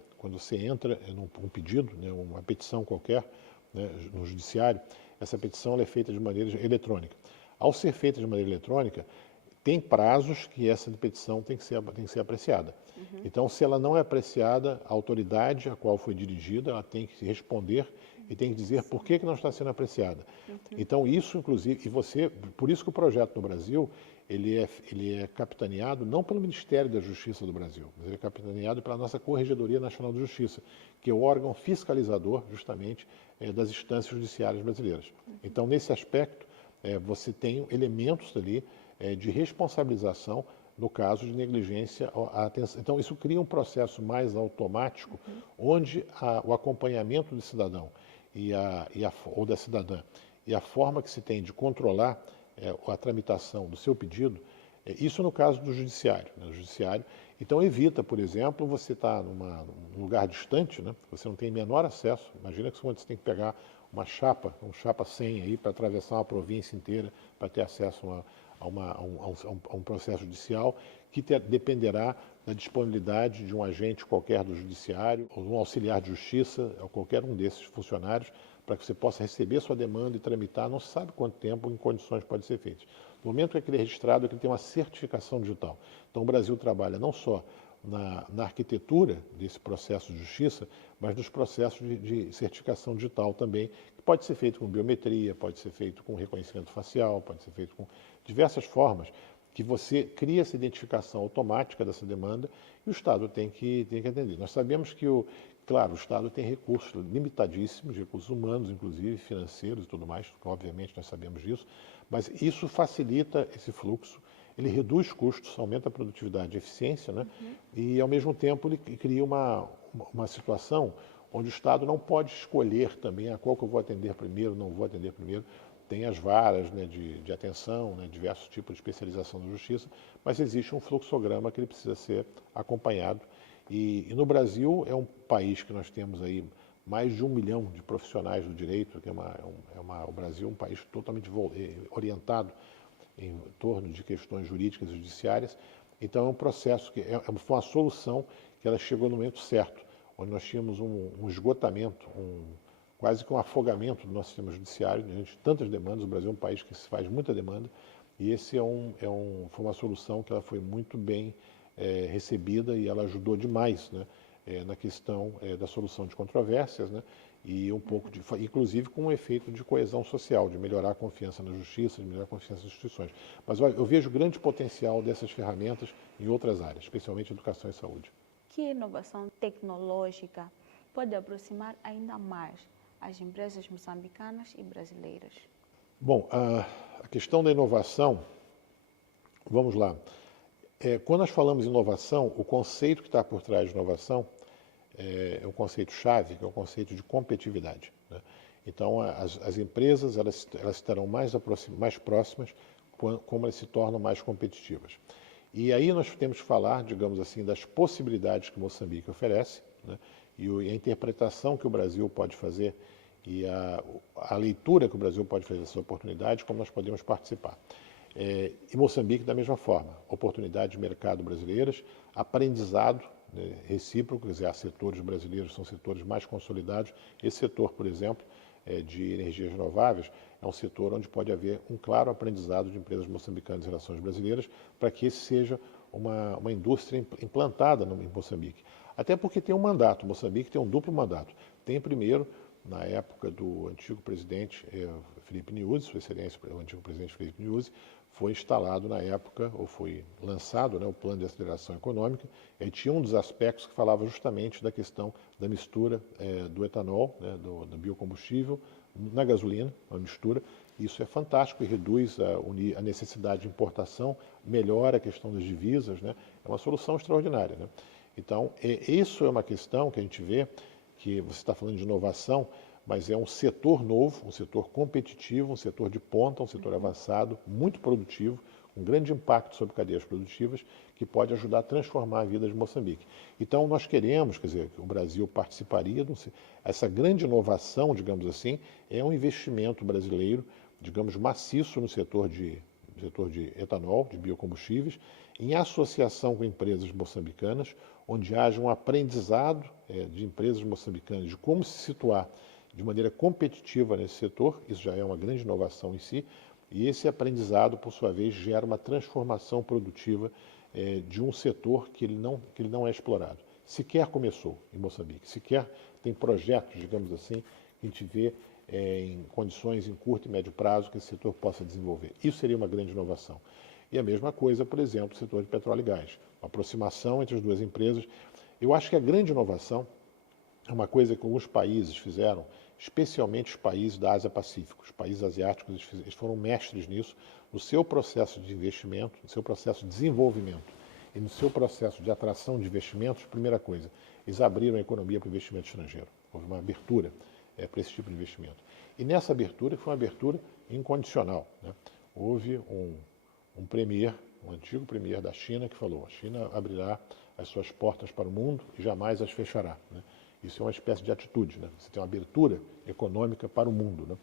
num pedido, né, uma petição qualquer, né, no judiciário, essa petição ela é feita de maneira eletrônica. Ao ser feita de maneira eletrônica, tem prazos que essa petição tem que ser apreciada. Então, se ela não é apreciada, a autoridade a qual foi dirigida, ela tem que responder e tem que dizer por que não está sendo apreciada. Então, isso, inclusive, por isso que o projeto no Brasil, ele é capitaneado não pelo Ministério da Justiça do Brasil, mas ele é capitaneado pela nossa Corregedoria Nacional de Justiça, que é o órgão fiscalizador, justamente, das instâncias judiciárias brasileiras. Então, nesse aspecto, você tem elementos ali de responsabilização no caso de negligência à atenção. Então, isso cria um processo mais automático, onde o acompanhamento do cidadão ou da cidadã e a forma que se tem de controlar a tramitação do seu pedido, isso no caso do judiciário. Né? O judiciário, então, evita, por exemplo, você estar num lugar distante, né? Você não tem menor acesso. Imagina que você tem que pegar um chapa 100 aí para atravessar uma província inteira para ter acesso a um processo judicial que dependerá da disponibilidade de um agente qualquer do judiciário, ou um auxiliar de justiça, ou qualquer um desses funcionários, para que você possa receber sua demanda e tramitar, não se sabe quanto tempo, em condições pode ser feito. No momento que aquele é registrado, é que ele tem uma certificação digital. Então o Brasil trabalha não só na arquitetura desse processo de justiça, mas nos processos de certificação digital também, que pode ser feito com biometria, pode ser feito com reconhecimento facial, pode ser feito com diversas formas, que você cria essa identificação automática dessa demanda e o Estado tem que atender. Nós sabemos que, claro, o Estado tem recursos limitadíssimos, recursos humanos, inclusive financeiros e tudo mais, obviamente nós sabemos disso, mas isso facilita esse fluxo, ele reduz custos, aumenta a produtividade e eficiência, né? E, ao mesmo tempo, ele cria uma situação onde o Estado não pode escolher também a qual que eu vou atender primeiro, não vou atender primeiro. Tem as varas, né, de atenção, né, diversos tipos de especialização na justiça, mas existe um fluxograma que ele precisa ser acompanhado. E no Brasil é um país que nós temos aí mais de 1 milhão de profissionais do direito, que o Brasil é um país totalmente orientado em torno de questões jurídicas e judiciárias. Então é um processo que foi uma solução que ela chegou no momento certo, onde nós tínhamos um esgotamento, quase que um afogamento do nosso sistema judiciário diante de tantas demandas. O Brasil é um país que se faz muita demanda e esse foi uma solução que ela foi muito bem recebida e ela ajudou demais, né, na questão da solução de controvérsias, né, e inclusive com um efeito de coesão social, de melhorar a confiança na justiça, de melhorar a confiança nas instituições. Mas olha, eu vejo grande potencial dessas ferramentas em outras áreas, especialmente educação e saúde. Que inovação tecnológica pode aproximar ainda mais as empresas moçambicanas e brasileiras? Bom, a questão da inovação, vamos lá. Quando nós falamos em inovação, o conceito que está por trás de inovação é um conceito-chave, que é o conceito de competitividade. Né? Então, as empresas elas estarão mais próximas como elas se tornam mais competitivas. E aí nós temos que falar, digamos assim, das possibilidades que Moçambique oferece, né? E a interpretação que o Brasil pode fazer e a leitura que o Brasil pode fazer dessas oportunidades, como nós podemos participar. E Moçambique, da mesma forma, oportunidades de mercado brasileiras, aprendizado, né, recíproco, quer dizer, há setores brasileiros que são setores mais consolidados. Esse setor, por exemplo, de energias renováveis, é um setor onde pode haver um claro aprendizado de empresas moçambicanas em relação às brasileiras, para que esse seja uma indústria implantada em Moçambique. Até porque tem um mandato, Moçambique tem um duplo mandato. Tem, primeiro, na época do antigo presidente Filipe Nyusi, Sua Excelência, o antigo presidente Filipe Nyusi, foi instalado na época, ou foi lançado, né, o Plano de Aceleração Econômica, e tinha um dos aspectos que falava justamente da questão da mistura do etanol, né, do biocombustível, na gasolina, uma mistura. Isso é fantástico e reduz a necessidade de importação, melhora a questão das divisas, né, é uma solução extraordinária. Né? Então, isso é uma questão que a gente vê, que você está falando de inovação, mas é um setor novo, um setor competitivo, um setor de ponta, um setor avançado, muito produtivo, um grande impacto sobre cadeias produtivas que pode ajudar a transformar a vida de Moçambique. Então, nós queremos, quer dizer, que o Brasil participaria, essa grande inovação, digamos assim, é um investimento brasileiro, digamos, maciço no setor de etanol, de biocombustíveis, em associação com empresas moçambicanas, onde haja um aprendizado de empresas moçambicanas de como se situar de maneira competitiva nesse setor, isso já é uma grande inovação em si, e esse aprendizado, por sua vez, gera uma transformação produtiva de um setor que ele não é explorado. Sequer começou em Moçambique, sequer tem projetos, digamos assim, que a gente vê em condições em curto e médio prazo que esse setor possa desenvolver. Isso seria uma grande inovação. E a mesma coisa, por exemplo, o setor de petróleo e gás. Uma aproximação entre as duas empresas. Eu acho que a grande inovação é uma coisa que alguns países fizeram, especialmente os países da Ásia-Pacífico. Os países asiáticos eles foram mestres nisso, no seu processo de investimento, no seu processo de desenvolvimento e no seu processo de atração de investimentos. Primeira coisa, eles abriram a economia para o investimento estrangeiro. Houve uma abertura para esse tipo de investimento. E nessa abertura foi uma abertura incondicional, né? Houve um premier, um antigo premier da China que falou: a China abrirá as suas portas para o mundo e jamais as fechará, né? Isso é uma espécie de atitude, né? Você tem uma abertura econômica para o mundo, né?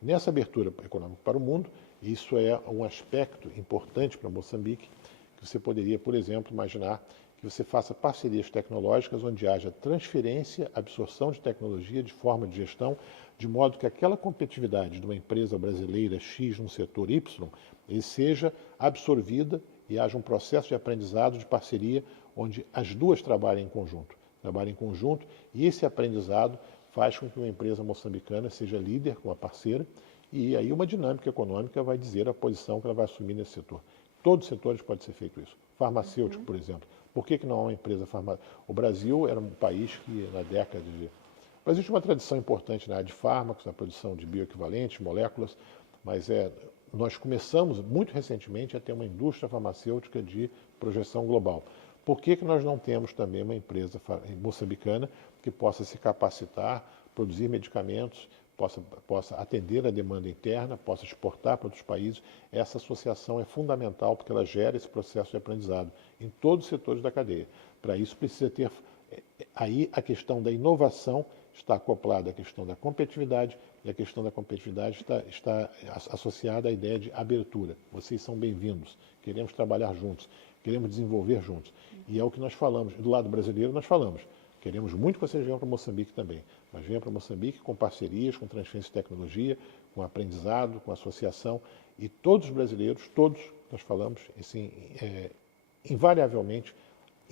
Nessa abertura econômica para o mundo, isso é um aspecto importante para Moçambique, que você poderia, por exemplo, imaginar que você faça parcerias tecnológicas onde haja transferência, absorção de tecnologia de forma de gestão, de modo que aquela competitividade de uma empresa brasileira X no setor Y seja absorvida e haja um processo de aprendizado, de parceria, onde as duas trabalhem em conjunto, e esse aprendizado faz com que uma empresa moçambicana seja líder com a parceira, e aí uma dinâmica econômica vai dizer a posição que ela vai assumir nesse setor. Todos os setores pode ser feito isso. Farmacêutico, por exemplo. Por que não há uma empresa farmacêutica? O Brasil era um país que, na década de... O Brasil tinha uma tradição importante na área de fármacos, na produção de bioequivalentes, moléculas, mas nós começamos muito recentemente a ter uma indústria farmacêutica de projeção global. Por que nós não temos também uma empresa moçambicana que possa se capacitar, produzir medicamentos, possa atender a demanda interna, possa exportar para outros países? Essa associação é fundamental porque ela gera esse processo de aprendizado em todos os setores da cadeia. Para isso precisa ter... Aí a questão da inovação está acoplada à questão da competitividade, e a questão da competitividade está associada à ideia de abertura. Vocês são bem-vindos, queremos trabalhar juntos, queremos desenvolver juntos. E é o que nós falamos. Do lado brasileiro nós falamos, queremos muito que vocês venham para Moçambique também, mas venham para Moçambique com parcerias, com transferência de tecnologia, com aprendizado, com associação, e todos os brasileiros, todos, nós falamos, assim, invariavelmente,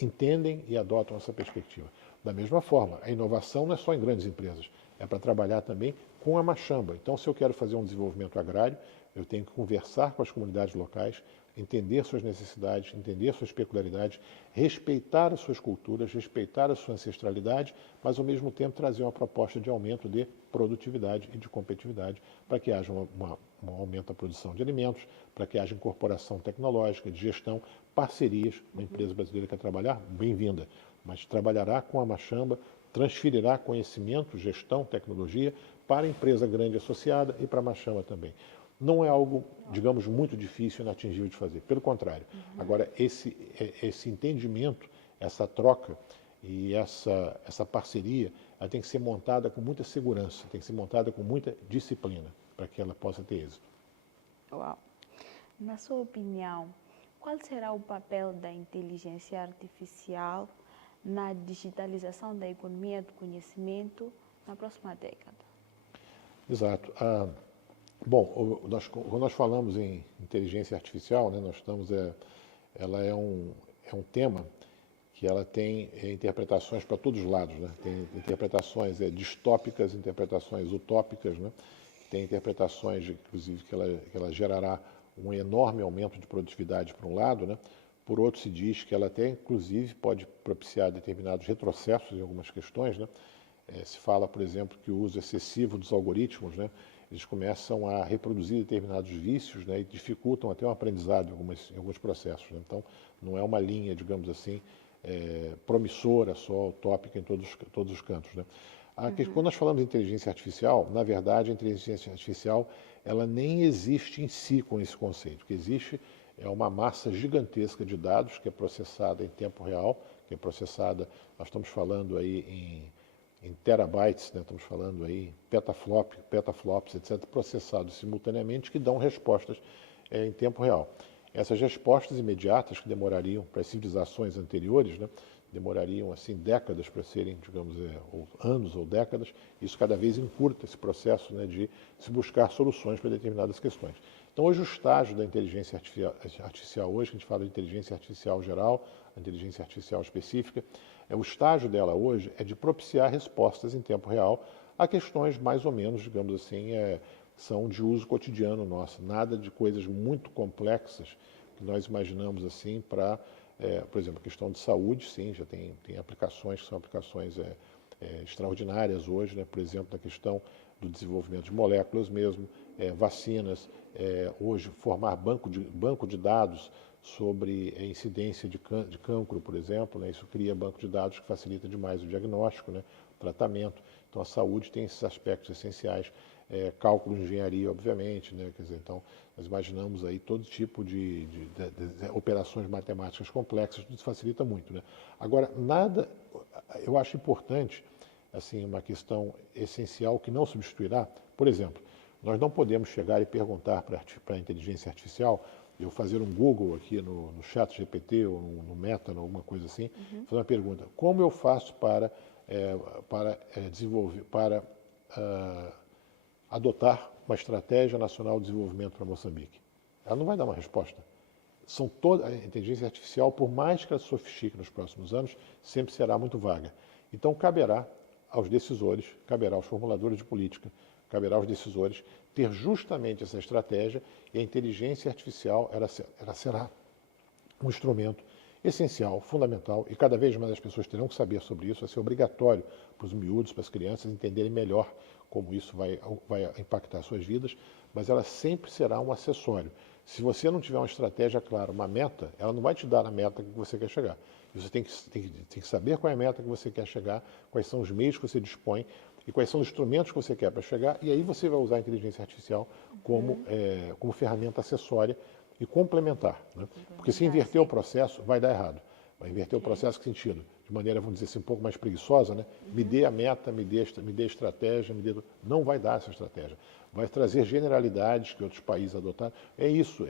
entendem e adotam essa perspectiva. Da mesma forma, a inovação não é só em grandes empresas, é para trabalhar também com a machamba. Então, se eu quero fazer um desenvolvimento agrário, eu tenho que conversar com as comunidades locais, entender suas necessidades, entender suas peculiaridades, respeitar as suas culturas, respeitar a sua ancestralidade, mas ao mesmo tempo trazer uma proposta de aumento de produtividade e de competitividade para que haja um aumento da produção de alimentos, para que haja incorporação tecnológica, de gestão, parcerias. Uma empresa brasileira que quer trabalhar, bem-vinda, mas trabalhará com a machamba, transferirá conhecimento, gestão, tecnologia para a empresa grande associada e para a machamba também. Não é algo, digamos, muito difícil e inatingível de fazer. Pelo contrário. Agora, esse entendimento, essa troca e essa parceria, ela tem que ser montada com muita segurança, tem que ser montada com muita disciplina para que ela possa ter êxito. Uau. Na sua opinião, qual será o papel da inteligência artificial na digitalização da economia do conhecimento na próxima década? Exato. Bom, quando nós falamos em inteligência artificial, né, ela é um tema que ela tem interpretações para todos os lados, né? Tem interpretações distópicas, interpretações utópicas, né? Tem interpretações, inclusive, que ela gerará um enorme aumento de produtividade por um lado, né? Por outro, se diz que ela até, inclusive, pode propiciar determinados retrocessos em algumas questões, né? Se fala, por exemplo, que o uso excessivo dos algoritmos, né? Eles começam a reproduzir determinados vícios, né? E dificultam até o aprendizado em alguns processos, né? Então, não é uma linha, digamos assim, promissora, só utópica em todos os cantos, né? Quando nós falamos de inteligência artificial, na verdade, a inteligência artificial ela nem existe em si com esse conceito. O que existe é uma massa gigantesca de dados que é processada em tempo real, que é processada, nós estamos falando aí em terabytes, né? Estamos falando aí em petaflops, etc., processados simultaneamente, que dão respostas em tempo real. Essas respostas imediatas, que demorariam para as civilizações anteriores, né? Demorariam assim décadas para serem, digamos, ou anos ou décadas, isso cada vez encurta esse processo, né, de se buscar soluções para determinadas questões. Então, hoje o estágio da inteligência artificial, hoje que a gente fala de inteligência artificial geral, a inteligência artificial específica, o estágio dela hoje é de propiciar respostas em tempo real a questões mais ou menos, digamos assim, são de uso cotidiano nosso, nada de coisas muito complexas que nós imaginamos assim para, por exemplo, a questão de saúde, sim, já tem aplicações que são aplicações extraordinárias hoje, né? Por exemplo, na questão do desenvolvimento de moléculas mesmo, vacinas, hoje formar banco de dados sobre a incidência de cancro, por exemplo, né? Isso cria banco de dados que facilita demais o diagnóstico, né? O tratamento. Então, a saúde tem esses aspectos essenciais. Cálculo, engenharia, obviamente, né? Quer dizer, então, nós imaginamos aí todo tipo de operações matemáticas complexas, tudo isso facilita muito, né? Agora, nada, eu acho importante, assim, uma questão essencial que não substituirá, por exemplo, nós não podemos chegar e perguntar para a inteligência artificial, eu fazer um Google aqui no chat GPT ou no Meta, ou alguma coisa assim, fazer uma pergunta, como eu faço para desenvolver, para adotar uma estratégia nacional de desenvolvimento para Moçambique? Ela não vai dar uma resposta. A inteligência artificial, por mais que ela se sofistique nos próximos anos, sempre será muito vaga. Então, caberá aos decisores, caberá aos formuladores de política, caberá aos decisores ter justamente essa estratégia, e a inteligência artificial ela será um instrumento essencial, fundamental, e cada vez mais as pessoas terão que saber sobre isso, vai ser obrigatório para os miúdos, para as crianças entenderem melhor como isso vai impactar suas vidas, mas ela sempre será um acessório. Se você não tiver uma estratégia clara, uma meta, ela não vai te dar a meta que você quer chegar. Você tem que saber qual é a meta que você quer chegar, quais são os meios que você dispõe e quais são os instrumentos que você quer para chegar, e aí você vai usar a inteligência artificial como ferramenta acessória e complementar, né? Porque se inverter o processo, vai dar errado. Vai inverter o processo, que sentido? De maneira, vamos dizer assim, um pouco mais preguiçosa, né? Me dê a meta, me dê a estratégia, não vai dar essa estratégia. Vai trazer generalidades que outros países adotaram. É isso,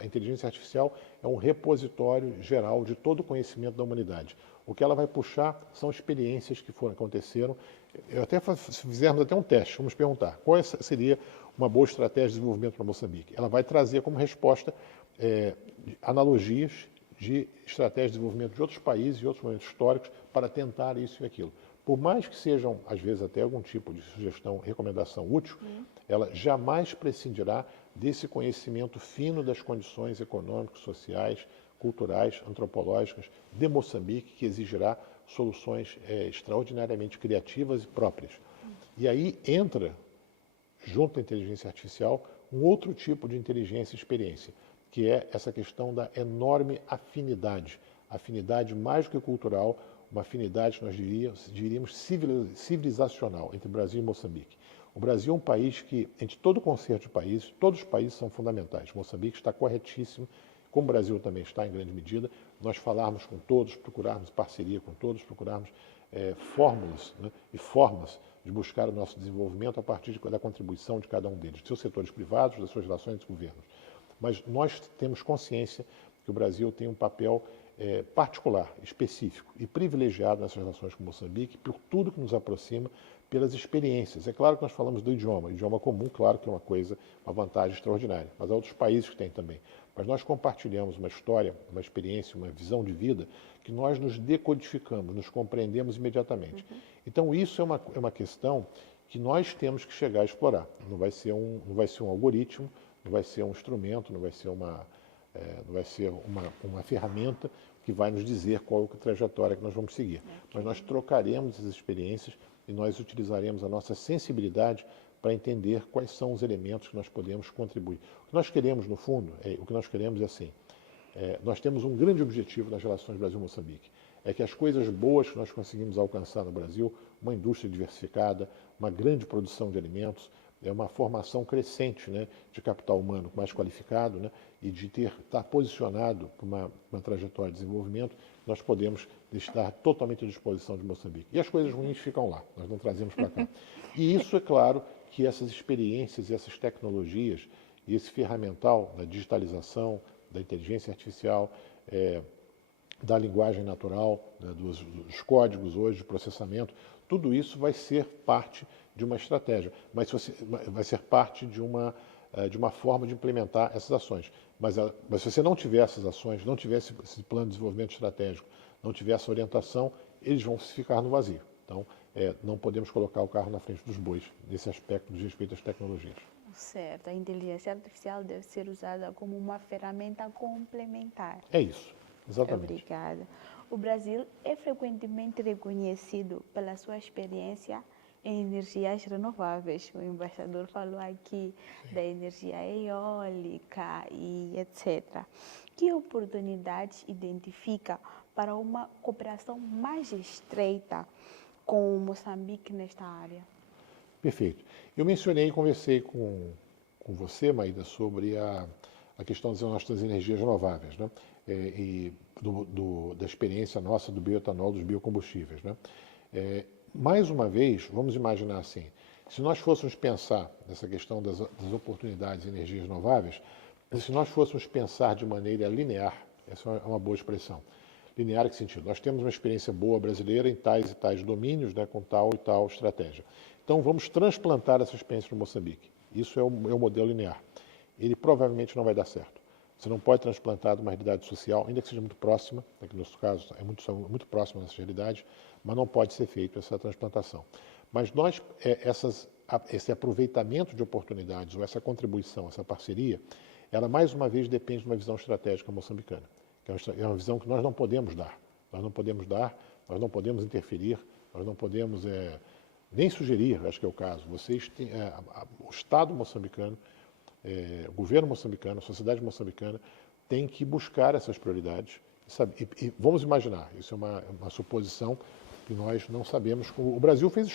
a inteligência artificial é um repositório geral de todo o conhecimento da humanidade. O que ela vai puxar são experiências que aconteceram. Se fizermos até um teste, vamos perguntar qual seria uma boa estratégia de desenvolvimento para Moçambique. Ela vai trazer como resposta analogias de estratégias de desenvolvimento de outros países e outros momentos históricos para tentar isso e aquilo. Por mais que sejam, às vezes, até algum tipo de sugestão, recomendação útil, ela jamais prescindirá desse conhecimento fino das condições econômicas, sociais, culturais, antropológicas de Moçambique, que exigirá soluções extraordinariamente criativas e próprias. E aí entra, junto à inteligência artificial, um outro tipo de inteligência e experiência, que é essa questão da enorme afinidade mais do que cultural, uma afinidade que nós diríamos civilizacional entre Brasil e Moçambique. O Brasil é um país que, entre todo o concerto de países, todos os países são fundamentais. Moçambique está corretíssimo, como o Brasil também está em grande medida, nós falarmos com todos, procurarmos parceria com todos, procurarmos fórmulas, né, e formas de buscar o nosso desenvolvimento a partir da contribuição de cada um deles, de seus setores privados, das suas relações com os governos. Mas nós temos consciência que o Brasil tem um papel particular, específico e privilegiado nessas relações com Moçambique, por tudo que nos aproxima, pelas experiências. É claro que nós falamos do idioma, o idioma comum, claro que é uma vantagem extraordinária, mas há outros países que têm também. Mas nós compartilhamos uma história, uma experiência, uma visão de vida que nós nos decodificamos, nos compreendemos imediatamente. Então isso é uma questão que nós temos que chegar a explorar. Não vai ser um algoritmo, não vai ser um instrumento, não vai ser uma ferramenta que vai nos dizer qual é a trajetória que nós vamos seguir. Mas nós trocaremos essas experiências e nós utilizaremos a nossa sensibilidade para entender quais são os elementos que nós podemos contribuir. O que nós queremos, no fundo, é assim, nós temos um grande objetivo nas relações Brasil-Moçambique, é que as coisas boas que nós conseguimos alcançar no Brasil, uma indústria diversificada, uma grande produção de alimentos, é uma formação crescente, né, de capital humano mais qualificado, né, e de estar posicionado para uma trajetória de desenvolvimento, nós podemos estar totalmente à disposição de Moçambique. E as coisas ruins ficam lá, nós não trazemos para cá. E isso, é claro, que essas experiências, essas tecnologias e esse ferramental da digitalização, da inteligência artificial, da linguagem natural, né, dos códigos hoje de processamento, tudo isso vai ser parte de uma estratégia, mas vai ser parte de uma forma de implementar essas ações. Mas se você não tiver essas ações, não tiver esse plano de desenvolvimento estratégico, não tiver essa orientação, eles vão ficar no vazio. Então, não podemos colocar o carro na frente dos bois nesse aspecto de respeito às tecnologias. Certo, a inteligência artificial deve ser usada como uma ferramenta complementar. É isso, exatamente. Obrigada. O Brasil é frequentemente reconhecido pela sua experiência em energias renováveis. O embaixador falou aqui da energia eólica e etc. Que oportunidades identifica para uma cooperação mais estreita com Moçambique nesta área? Perfeito. Eu mencionei e conversei com você, Maída, sobre a questão das nossas energias renováveis, né? E da experiência nossa do bioetanol, dos biocombustíveis, né? Mais uma vez, vamos imaginar assim, se nós fôssemos pensar nessa questão das oportunidades de energias renováveis, se nós fôssemos pensar de maneira linear, essa é uma boa expressão. Linear em que sentido? Nós temos uma experiência boa brasileira em tais e tais domínios, né, com tal e tal estratégia. Então, vamos transplantar essa experiência no Moçambique. Isso é o modelo linear. Ele provavelmente não vai dar certo. Você não pode transplantar de uma realidade social, ainda que seja muito próxima, aqui no nosso caso é muito próxima dessa realidade, mas não pode ser feito essa transplantação. Mas esse aproveitamento de oportunidades, ou essa contribuição, essa parceria, ela mais uma vez depende de uma visão estratégica moçambicana, que é uma visão que nós não podemos dar. Nós não podemos interferir, nós não podemos nem sugerir, acho que é o caso. O Estado moçambicano, o governo moçambicano, a sociedade moçambicana tem que buscar essas prioridades. E vamos imaginar, isso é uma suposição que nós não sabemos. O Brasil fez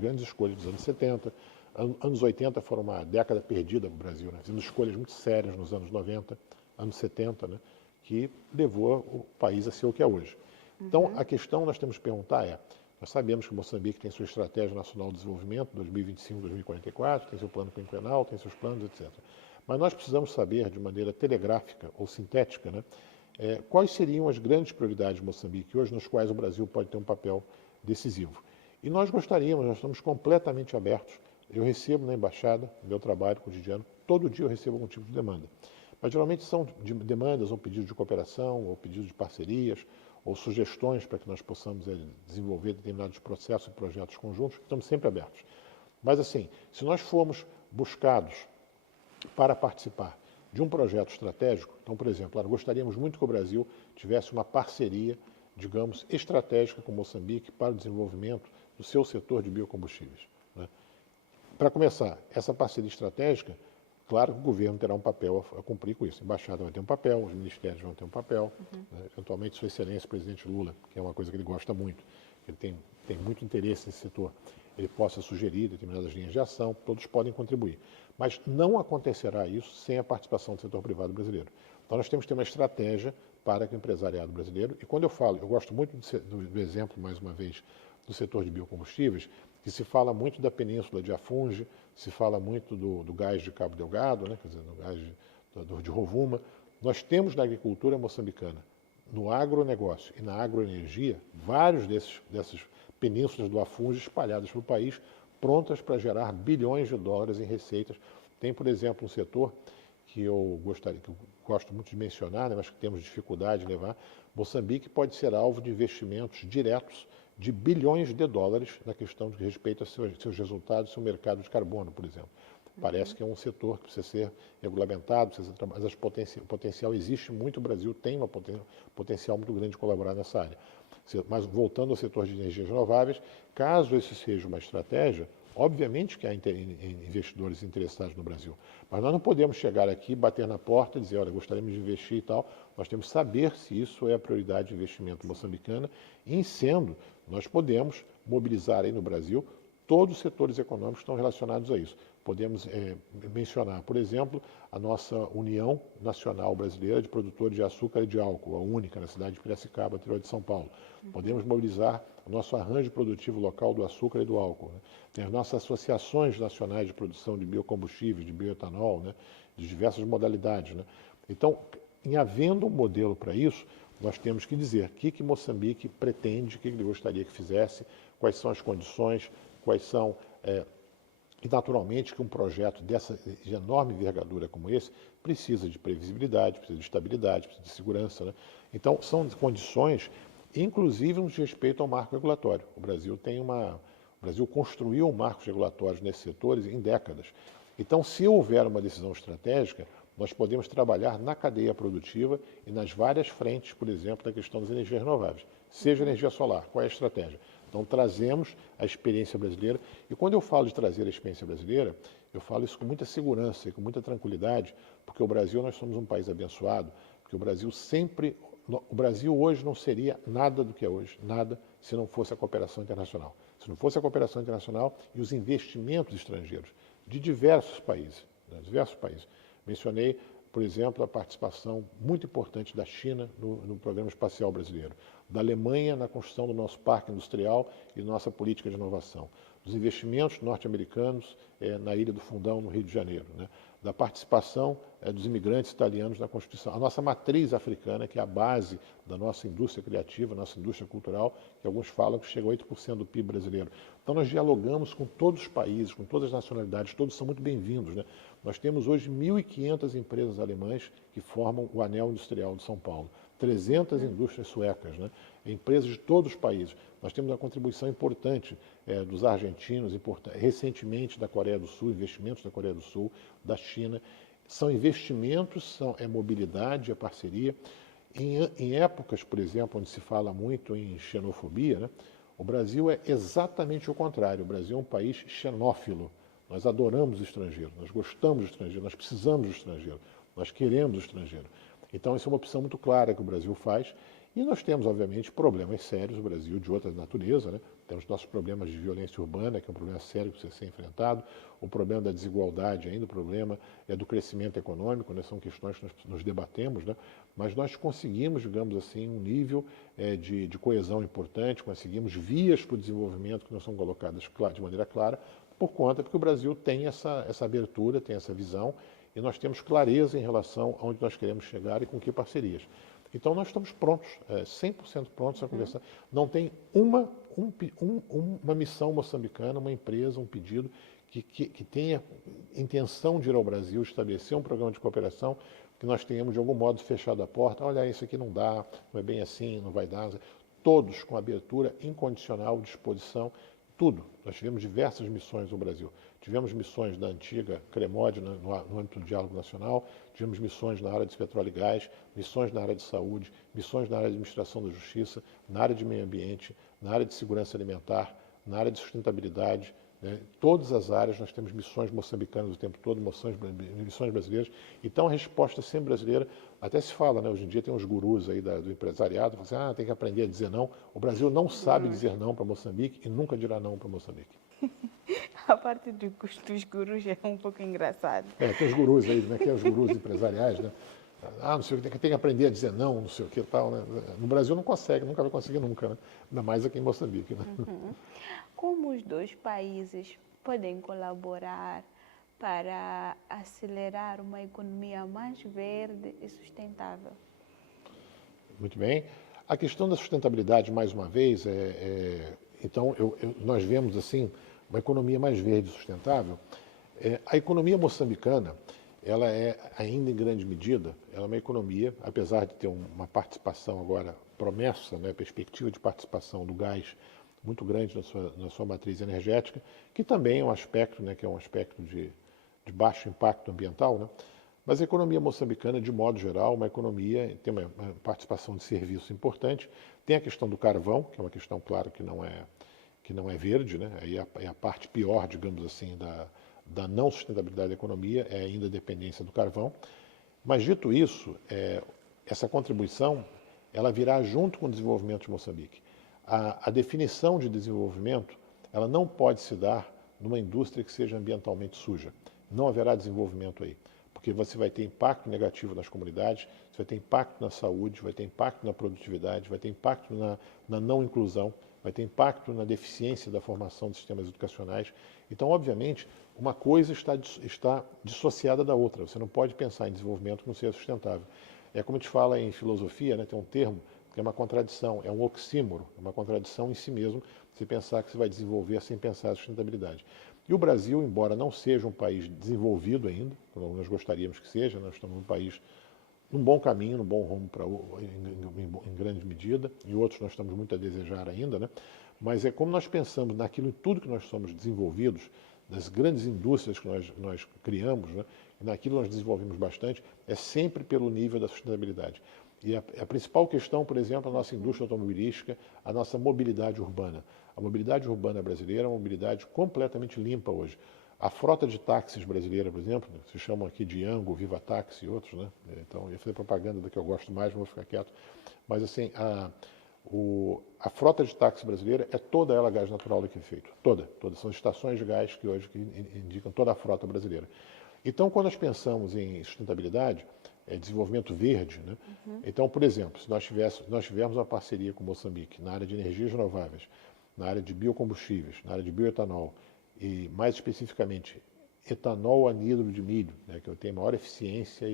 grandes escolhas nos anos 70. Anos 80 foram uma década perdida para o Brasil, né? Fizemos escolhas muito sérias nos anos 90, anos 70, né? Que levou o país a ser o que é hoje. Então, a questão que nós temos que perguntar nós sabemos que Moçambique tem sua estratégia nacional de desenvolvimento, 2025-2044, tem seu plano quinquenal, tem seus planos, etc. Mas nós precisamos saber, de maneira telegráfica ou sintética, né, quais seriam as grandes prioridades de Moçambique hoje, nos quais o Brasil pode ter um papel decisivo. E nós estamos completamente abertos. Eu recebo na embaixada, no meu trabalho cotidiano, todo dia eu recebo algum tipo de demanda. Mas geralmente são demandas ou pedidos de cooperação, ou pedidos de parcerias, ou sugestões para que nós possamos desenvolver determinados processos e projetos conjuntos, estamos sempre abertos. Mas assim, se nós formos buscados para participar de um projeto estratégico, então, por exemplo, gostaríamos muito que o Brasil tivesse uma parceria, digamos, estratégica com Moçambique para o desenvolvimento do seu setor de biocombustíveis, né? Para começar, essa parceria estratégica, claro que o governo terá um papel a cumprir com isso. A embaixada vai ter um papel, os ministérios vão ter um papel, né? Eventualmente Sua Excelência, o presidente Lula, que é uma coisa que ele gosta muito, ele tem muito interesse nesse setor, ele possa sugerir determinadas linhas de ação, todos podem contribuir. Mas não acontecerá isso sem a participação do setor privado brasileiro. Então nós temos que ter uma estratégia para que o empresariado brasileiro, e quando eu gosto muito do exemplo, mais uma vez, do setor de biocombustíveis, que se fala muito da península de Afungi, se fala muito do gás de Cabo Delgado, né, quer dizer, do gás de Rovuma. Nós temos na agricultura moçambicana, no agronegócio e na agroenergia, vários dessas penínsulas do Afungi espalhadas pelo país, prontas para gerar bilhões de dólares em receitas. Tem, por exemplo, um setor que eu gosto muito de mencionar, né, mas que temos dificuldade de levar. Moçambique pode ser alvo de investimentos diretos de bilhões de dólares na questão de respeito aos seus resultados, seu mercado de carbono, por exemplo. Parece que é um setor que precisa ser regulamentado, mas o potencial existe muito, o Brasil tem um potencial muito grande de colaborar nessa área. Mas voltando ao setor de energias renováveis, caso esse seja uma estratégia, obviamente que há investidores interessados no Brasil, mas nós não podemos chegar aqui, bater na porta e dizer, olha, gostaríamos de investir e tal. Nós temos que saber se isso é a prioridade de investimento moçambicana e, em sendo, nós podemos mobilizar aí no Brasil todos os setores econômicos estão relacionados a isso. Podemos mencionar, por exemplo, a nossa União Nacional Brasileira de Produtores de Açúcar e de Álcool, a única na cidade de Piracicaba, interior de São Paulo. Podemos mobilizar o nosso arranjo produtivo local do açúcar e do álcool, né? Tem as nossas associações nacionais de produção de biocombustíveis, de bioetanol, né? De diversas modalidades, né? Então, em havendo um modelo para isso, nós temos que dizer o que Moçambique pretende, o que ele gostaria que fizesse, quais são as condições, quais são... E, naturalmente, que um projeto de enorme envergadura como esse precisa de previsibilidade, precisa de estabilidade, precisa de segurança, né? Então, são condições, inclusive no que respeito ao marco regulatório. O Brasil construiu marcos regulatórios nesses setores em décadas. Então, se houver uma decisão estratégica, nós podemos trabalhar na cadeia produtiva e nas várias frentes, por exemplo, da questão das energias renováveis. Seja energia solar, qual é a estratégia? Então, trazemos a experiência brasileira. E quando eu falo de trazer a experiência brasileira, eu falo isso com muita segurança e com muita tranquilidade, porque o Brasil, nós somos um país abençoado, porque o Brasil hoje não seria nada do que é hoje, nada, se não fosse a cooperação internacional. Se não fosse a cooperação internacional e os investimentos estrangeiros de diversos países, né, diversos países. Mencionei, por exemplo, a participação muito importante da China no programa espacial brasileiro, da Alemanha na construção do nosso parque industrial e nossa política de inovação, dos investimentos norte-americanos na Ilha do Fundão, no Rio de Janeiro, né? Da participação dos imigrantes italianos na Constituição, a nossa matriz africana, que é a base da nossa indústria criativa, nossa indústria cultural, que alguns falam que chega a 8% do PIB brasileiro. Então nós dialogamos com todos os países, com todas as nacionalidades, todos são muito bem-vindos, né? Nós temos hoje 1.500 empresas alemãs que formam o anel industrial de São Paulo, 300 indústrias suecas, né? Empresas de todos os países. Nós temos uma contribuição importante dos argentinos, recentemente da Coreia do Sul, investimentos da Coreia do Sul, da China. São investimentos, é mobilidade, é parceria. Em épocas, por exemplo, onde se fala muito em xenofobia, né? O Brasil é exatamente o contrário. O Brasil é um país xenófilo. Nós adoramos o estrangeiro, nós gostamos do estrangeiro, nós precisamos do estrangeiro, nós queremos o estrangeiro. Então, isso é uma opção muito clara que o Brasil faz. E nós temos, obviamente, problemas sérios no Brasil de outra natureza, né? Temos nossos problemas de violência urbana, que é um problema sério que precisa ser enfrentado, o problema da desigualdade ainda, o problema do crescimento econômico, né? São questões que nós nos debatemos, né? Mas nós conseguimos, digamos assim, um nível de coesão importante, conseguimos vias para o desenvolvimento que não são colocadas de maneira clara, porque o Brasil tem essa abertura, tem essa visão, e nós temos clareza em relação a onde nós queremos chegar e com que parcerias. Então, nós estamos prontos, 100% prontos a conversar. Não tem uma missão moçambicana, uma empresa, um pedido que tenha intenção de ir ao Brasil, estabelecer um programa de cooperação, que nós tenhamos, de algum modo, fechado a porta. Olha, isso aqui não dá, não é bem assim, não vai dar. Todos com abertura incondicional, disposição, tudo. Nós tivemos diversas missões no Brasil. Tivemos missões da antiga CREMOD no âmbito do diálogo nacional, tivemos missões na área de petróleo e gás, missões na área de saúde, missões na área de administração da justiça, na área de meio ambiente, na área de segurança alimentar, na área de sustentabilidade, né? Todas as áreas nós temos missões moçambicanas o tempo todo, missões brasileiras. Então a resposta sempre brasileira, até se fala, né? Hoje em dia tem uns gurus aí do empresariado, falam assim, tem que aprender a dizer não. O Brasil não sabe dizer não para Moçambique e nunca dirá não para Moçambique. A parte dos gurus é um pouco engraçado. Tem os gurus aí, né? Que é os gurus empresariais, né? Não sei o que, tem que aprender a dizer não sei o que e tal, né? No Brasil não consegue, nunca vai conseguir nunca, né? Ainda mais aqui em Moçambique, né? Como os dois países podem colaborar para acelerar uma economia mais verde e sustentável? Muito bem. A questão da sustentabilidade, mais uma vez, então nós vemos assim uma economia mais verde e sustentável. A economia moçambicana, ela é ainda em grande medida, ela é uma economia, apesar de ter uma participação agora, promessa, né, perspectiva de participação do gás muito grande na sua matriz energética, que também é um aspecto, né, que é um aspecto de baixo impacto ambiental, né? Mas a economia moçambicana, de modo geral, uma economia, tem uma participação de serviços importante, tem a questão do carvão, que é uma questão, claro, que não é verde, né? Aí é a parte pior, digamos assim, da não sustentabilidade da economia, é ainda a dependência do carvão. Mas, dito isso, essa contribuição, ela virá junto com o desenvolvimento de Moçambique. A definição de desenvolvimento, ela não pode se dar numa indústria que seja ambientalmente suja. Não haverá desenvolvimento aí, porque você vai ter impacto negativo nas comunidades, você vai ter impacto na saúde, vai ter impacto na produtividade, vai ter impacto na não inclusão, vai ter impacto na deficiência da formação dos sistemas educacionais. Então, obviamente, uma coisa está dissociada da outra. Você não pode pensar em desenvolvimento que não seja sustentável. É como a gente fala em filosofia, né, tem um termo que é uma contradição, é um oxímoro, é uma contradição em si mesmo, você pensar que você vai desenvolver sem pensar em sustentabilidade. E o Brasil, embora não seja um país desenvolvido ainda, como nós gostaríamos que seja, nós estamos num país num bom caminho, num bom rumo em grande medida, em outros nós estamos muito a desejar ainda, né? Mas é como nós pensamos naquilo em tudo que nós somos desenvolvidos, das grandes indústrias que nós criamos, né? E naquilo nós desenvolvemos bastante, é sempre pelo nível da sustentabilidade. E a principal questão, por exemplo, a nossa indústria automobilística, a nossa mobilidade urbana. A mobilidade urbana brasileira é uma mobilidade completamente limpa hoje. A frota de táxis brasileira, por exemplo, se chamam aqui de Yango, Viva Táxi e outros, né? Então, eu ia fazer propaganda da que eu gosto mais, mas vou ficar quieto. Mas, assim, a frota de táxi brasileira é toda ela gás natural liquefeito. Toda. São estações de gás que hoje indicam toda a frota brasileira. Então, quando nós pensamos em sustentabilidade, desenvolvimento verde, né? Então, por exemplo, se nós tivermos uma parceria com Moçambique na área de energias renováveis, na área de biocombustíveis, na área de bioetanol, e mais especificamente etanol anidro de milho, né, que tem maior eficiência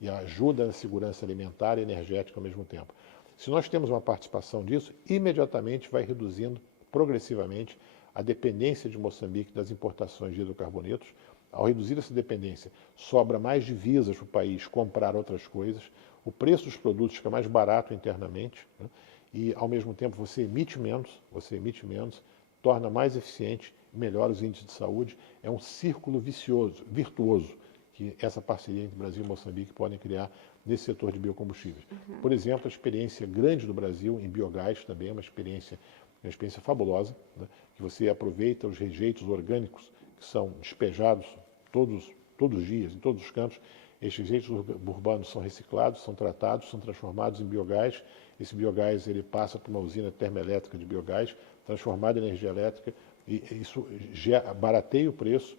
e ajuda na segurança alimentar e energética ao mesmo tempo. Se nós temos uma participação disso, imediatamente vai reduzindo progressivamente a dependência de Moçambique das importações de hidrocarbonetos. Ao reduzir essa dependência, sobra mais divisas para o país comprar outras coisas, o preço dos produtos fica mais barato internamente, né, e ao mesmo tempo você emite menos, torna mais eficiente, melhora os índices de saúde. É um círculo virtuoso, que essa parceria entre Brasil e Moçambique podem criar nesse setor de biocombustíveis. Por exemplo, a experiência grande do Brasil em biogás também é uma experiência fabulosa, né, que você aproveita os rejeitos orgânicos que são despejados todos os dias, em todos os cantos. Estes rejeitos urbanos são reciclados, são tratados, são transformados em biogás. Esse biogás ele passa por uma usina termoelétrica de biogás, transformado em energia elétrica, e isso barateia o preço,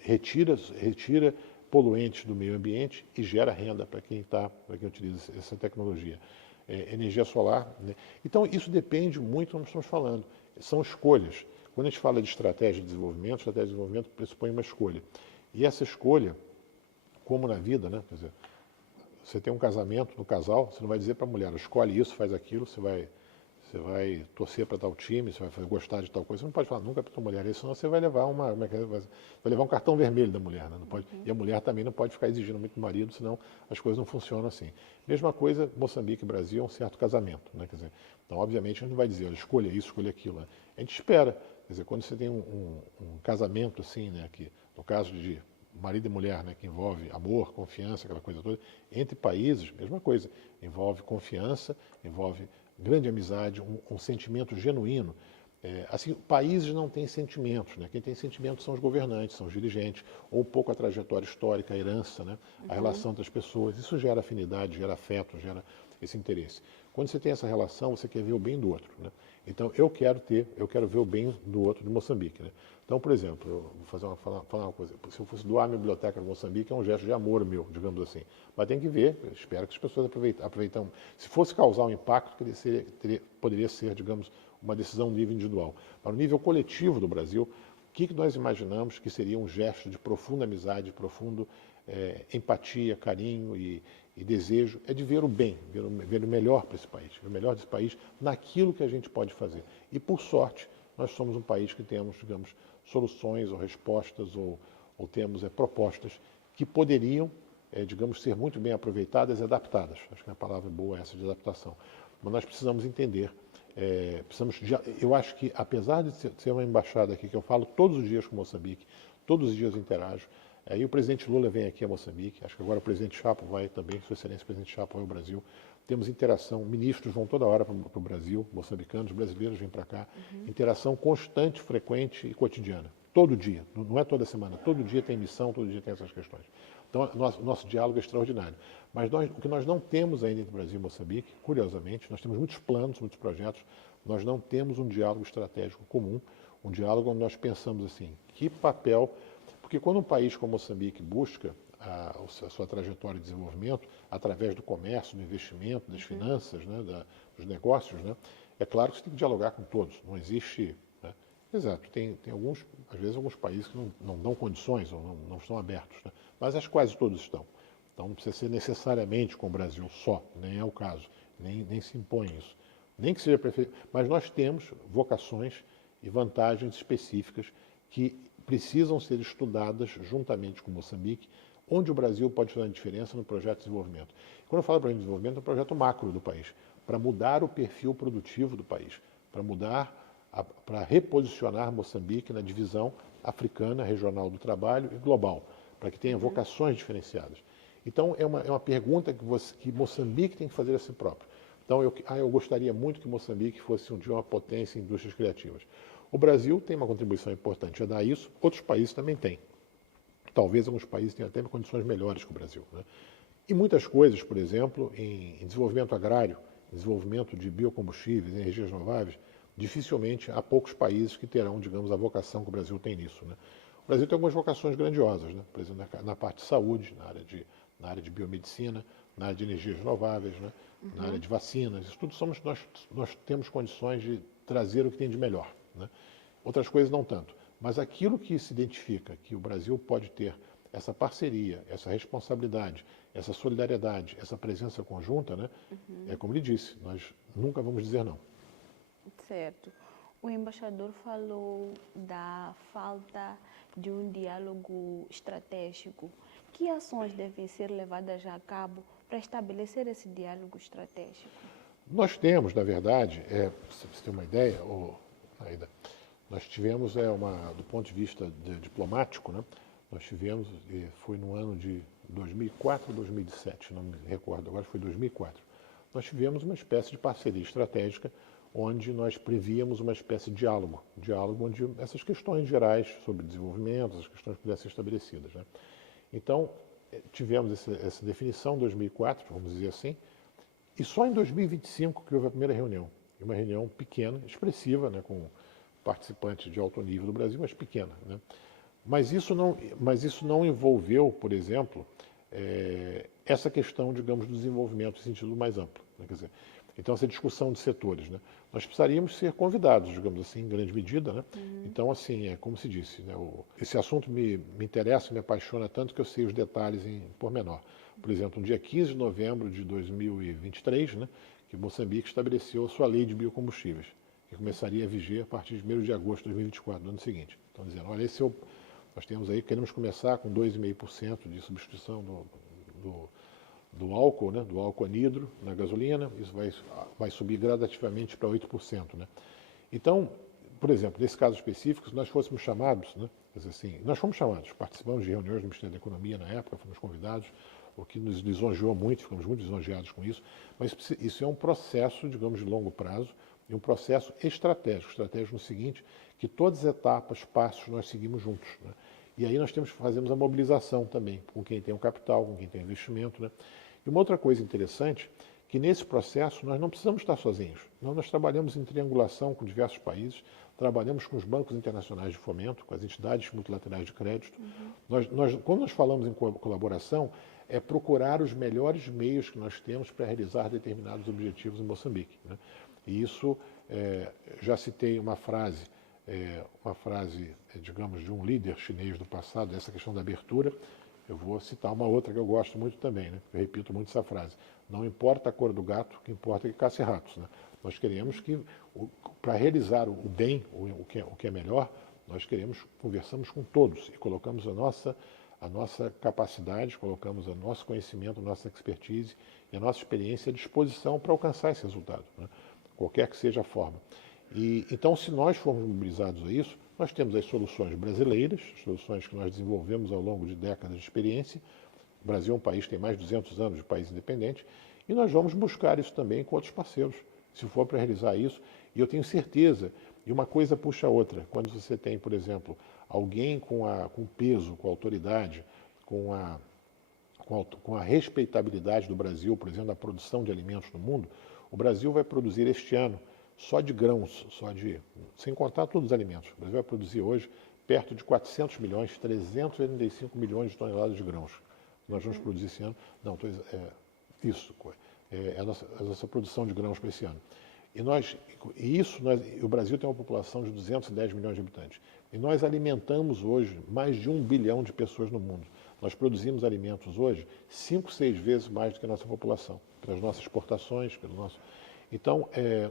retira poluentes do meio ambiente e gera renda para quem utiliza essa tecnologia. Energia solar, né? Então, isso depende muito do que nós estamos falando. São escolhas. Quando a gente fala de estratégia de desenvolvimento pressupõe uma escolha. E essa escolha, como na vida, né? Quer dizer, você tem um casamento no casal, você não vai dizer para a mulher, escolhe isso, faz aquilo, você vai torcer para tal time, você vai gostar de tal coisa. Você não pode falar nunca para a tua mulher isso, senão você vai levar vai levar um cartão vermelho da mulher, né? Não pode, e a mulher também não pode ficar exigindo muito do marido, senão as coisas não funcionam assim. Mesma coisa, Moçambique e Brasil é um certo casamento, né? Quer dizer, então, obviamente, a gente não vai dizer, olha, escolha isso, escolha aquilo, né? A gente espera. Quer dizer, quando você tem um casamento assim, né, que no caso de marido e mulher, né, que envolve amor, confiança, aquela coisa toda, entre países, mesma coisa, envolve confiança, envolve grande amizade, um sentimento genuíno. Assim, países não têm sentimentos, né? Quem tem sentimentos são os governantes, são os dirigentes, ou um pouco a trajetória histórica, a herança, né? A relação entre as pessoas. Isso gera afinidade, gera afeto, gera esse interesse. Quando você tem essa relação, você quer ver o bem do outro, né? Então, eu quero ver o bem do outro de Moçambique, né? Então, por exemplo, eu vou falar uma coisa. Se eu fosse doar a minha biblioteca de Moçambique, é um gesto de amor meu, digamos assim. Mas tem que ver, eu espero que as pessoas aproveitem. Se fosse causar um impacto, poderia ser, digamos, uma decisão no nível individual. Para o nível coletivo do Brasil, o que nós imaginamos que seria um gesto de profunda amizade, profundo empatia, carinho e desejo, é de ver o bem, ver o melhor para esse país, ver o melhor desse país naquilo que a gente pode fazer. E, por sorte, nós somos um país que temos, digamos, soluções ou respostas ou temos propostas que poderiam, digamos, ser muito bem aproveitadas e adaptadas. Acho que a palavra boa é essa de adaptação. Mas nós precisamos entender, eu acho que, apesar de ser uma embaixada aqui, que eu falo todos os dias com Moçambique, todos os dias interajo, e o presidente Lula vem aqui a Moçambique, acho que agora o presidente Chapo vai também, Sua Excelência o presidente Chapo vai ao Brasil. Temos interação, ministros vão toda hora para o Brasil, moçambicanos, brasileiros vêm para cá. Interação constante, frequente e cotidiana. Todo dia, não é toda semana, todo dia tem missão, todo dia tem essas questões. Então, nosso diálogo é extraordinário. Mas o que nós não temos ainda entre Brasil e Moçambique, curiosamente, nós temos muitos planos, muitos projetos, nós não temos um diálogo estratégico comum. Um diálogo onde nós pensamos assim, que papel... Porque quando um país como Moçambique busca a sua trajetória de desenvolvimento através do comércio, do investimento, das finanças, né, dos negócios, né, é claro que você tem que dialogar com todos. Não existe... Né? Exato, tem alguns, às vezes, alguns países que não dão condições ou não estão abertos, né? Mas acho que quase todos estão. Então não precisa ser necessariamente com o Brasil só, nem é o caso, nem se impõe isso. Nem que seja prefeito, mas nós temos vocações e vantagens específicas que precisam ser estudadas juntamente com Moçambique, onde o Brasil pode fazer a diferença no projeto de desenvolvimento. Quando eu falo projeto de desenvolvimento, é um projeto macro do país, para mudar o perfil produtivo do país, para reposicionar Moçambique na divisão africana, regional do trabalho e global, para que tenha vocações diferenciadas. Então, é uma pergunta que Moçambique tem que fazer a si próprio. Então, eu gostaria muito que Moçambique fosse um dia uma potência em indústrias criativas. O Brasil tem uma contribuição importante a dar isso, outros países também têm. Talvez alguns países tenham até condições melhores que o Brasil, né? E muitas coisas, por exemplo, em desenvolvimento agrário, desenvolvimento de biocombustíveis, energias renováveis, dificilmente há poucos países que terão, digamos, a vocação que o Brasil tem nisso, né? O Brasil tem algumas vocações grandiosas, né? Por exemplo, na parte de saúde, na área de biomedicina, na área de energias renováveis, né? Na área de vacinas. Isso tudo nós temos condições de trazer o que tem de melhor, né? Outras coisas não tanto. Mas aquilo que se identifica que o Brasil pode ter essa parceria, essa responsabilidade, essa solidariedade, essa presença conjunta, né? É como ele disse, nós nunca vamos dizer não. Certo. O embaixador falou da falta de um diálogo estratégico. Que ações devem ser levadas a cabo para estabelecer esse diálogo estratégico? Nós temos, na verdade, para você ter uma ideia, Aida, nós tivemos, do ponto de vista diplomático, né, nós tivemos, foi no ano de 2004 ou 2007, não me recordo agora, foi 2004. Nós tivemos uma espécie de parceria estratégica onde nós prevíamos uma espécie de diálogo onde essas questões gerais sobre desenvolvimento, essas questões pudessem ser estabelecidas, né? Então, tivemos essa definição em 2004, vamos dizer assim, e só em 2025 que houve a primeira reunião. Uma reunião pequena, expressiva, né, com participantes de alto nível do Brasil, mas pequena, né? Mas isso não envolveu, por exemplo, essa questão, digamos, do desenvolvimento em sentido mais amplo, né? Quer dizer, então, essa discussão de setores, né? Nós precisaríamos ser convidados, digamos assim, em grande medida, né? Então, assim, como se disse, né? Esse assunto me interessa, me apaixona tanto que eu sei os detalhes em pormenor. Por exemplo, no dia 15 de novembro de 2023, né, que Moçambique estabeleceu a sua lei de biocombustíveis, que começaria a viger a partir de 1º de agosto de 2024, do ano seguinte. Então, dizendo, olha, nós temos aí, queremos começar com 2,5% de substituição do álcool, né, do álcool anidro na gasolina, isso vai subir gradativamente para 8%. Né? Então, por exemplo, nesse caso específico, se nós fôssemos chamados, né, quer dizer assim, nós fomos chamados, participamos de reuniões do Ministério da Economia na época, fomos convidados, o que nos lisonjeou muito, ficamos muito lisonjeados com isso, mas isso é um processo, digamos, de longo prazo, e um processo estratégico no seguinte, que todas as etapas, passos, nós seguimos juntos, né? E aí nós fazemos a mobilização também, com quem tem o capital, com quem tem o investimento, né? E uma outra coisa interessante, que nesse processo nós não precisamos estar sozinhos. Nós trabalhamos em triangulação com diversos países, trabalhamos com os bancos internacionais de fomento, com as entidades multilaterais de crédito. Quando nós falamos em colaboração, é procurar os melhores meios que nós temos para realizar determinados objetivos em Moçambique, né? E isso, já citei uma frase, digamos, de um líder chinês do passado, essa questão da abertura. Eu vou citar uma outra que eu gosto muito também, né? Eu repito muito essa frase. Não importa a cor do gato, o que importa é que caça ratos, né? Nós queremos que, para realizar o bem, o que é melhor, conversamos com todos e colocamos a nossa capacidade, colocamos o nosso conhecimento, a nossa expertise e a nossa experiência à disposição para alcançar esse resultado, né? Qualquer que seja a forma. Então, se nós formos mobilizados a isso, nós temos as soluções brasileiras, soluções que nós desenvolvemos ao longo de décadas de experiência. O Brasil é um país que tem mais de 200 anos de país independente, e nós vamos buscar isso também com outros parceiros, se for para realizar isso. E eu tenho certeza, e uma coisa puxa a outra, quando você tem, por exemplo, alguém com peso, com autoridade, com a respeitabilidade do Brasil, por exemplo, da produção de alimentos no mundo, o Brasil vai produzir este ano só de grãos, sem contar todos os alimentos. O Brasil vai produzir hoje perto de 400 milhões, 385 milhões de toneladas de grãos. Nós vamos produzir esse ano. Não, isso é a nossa produção de grãos para esse ano. O Brasil tem uma população de 210 milhões de habitantes. E nós alimentamos hoje mais de 1 bilhão de pessoas no mundo. Nós produzimos alimentos hoje 5, 6 vezes mais do que a nossa população, pelas nossas exportações, pelo nosso... Então,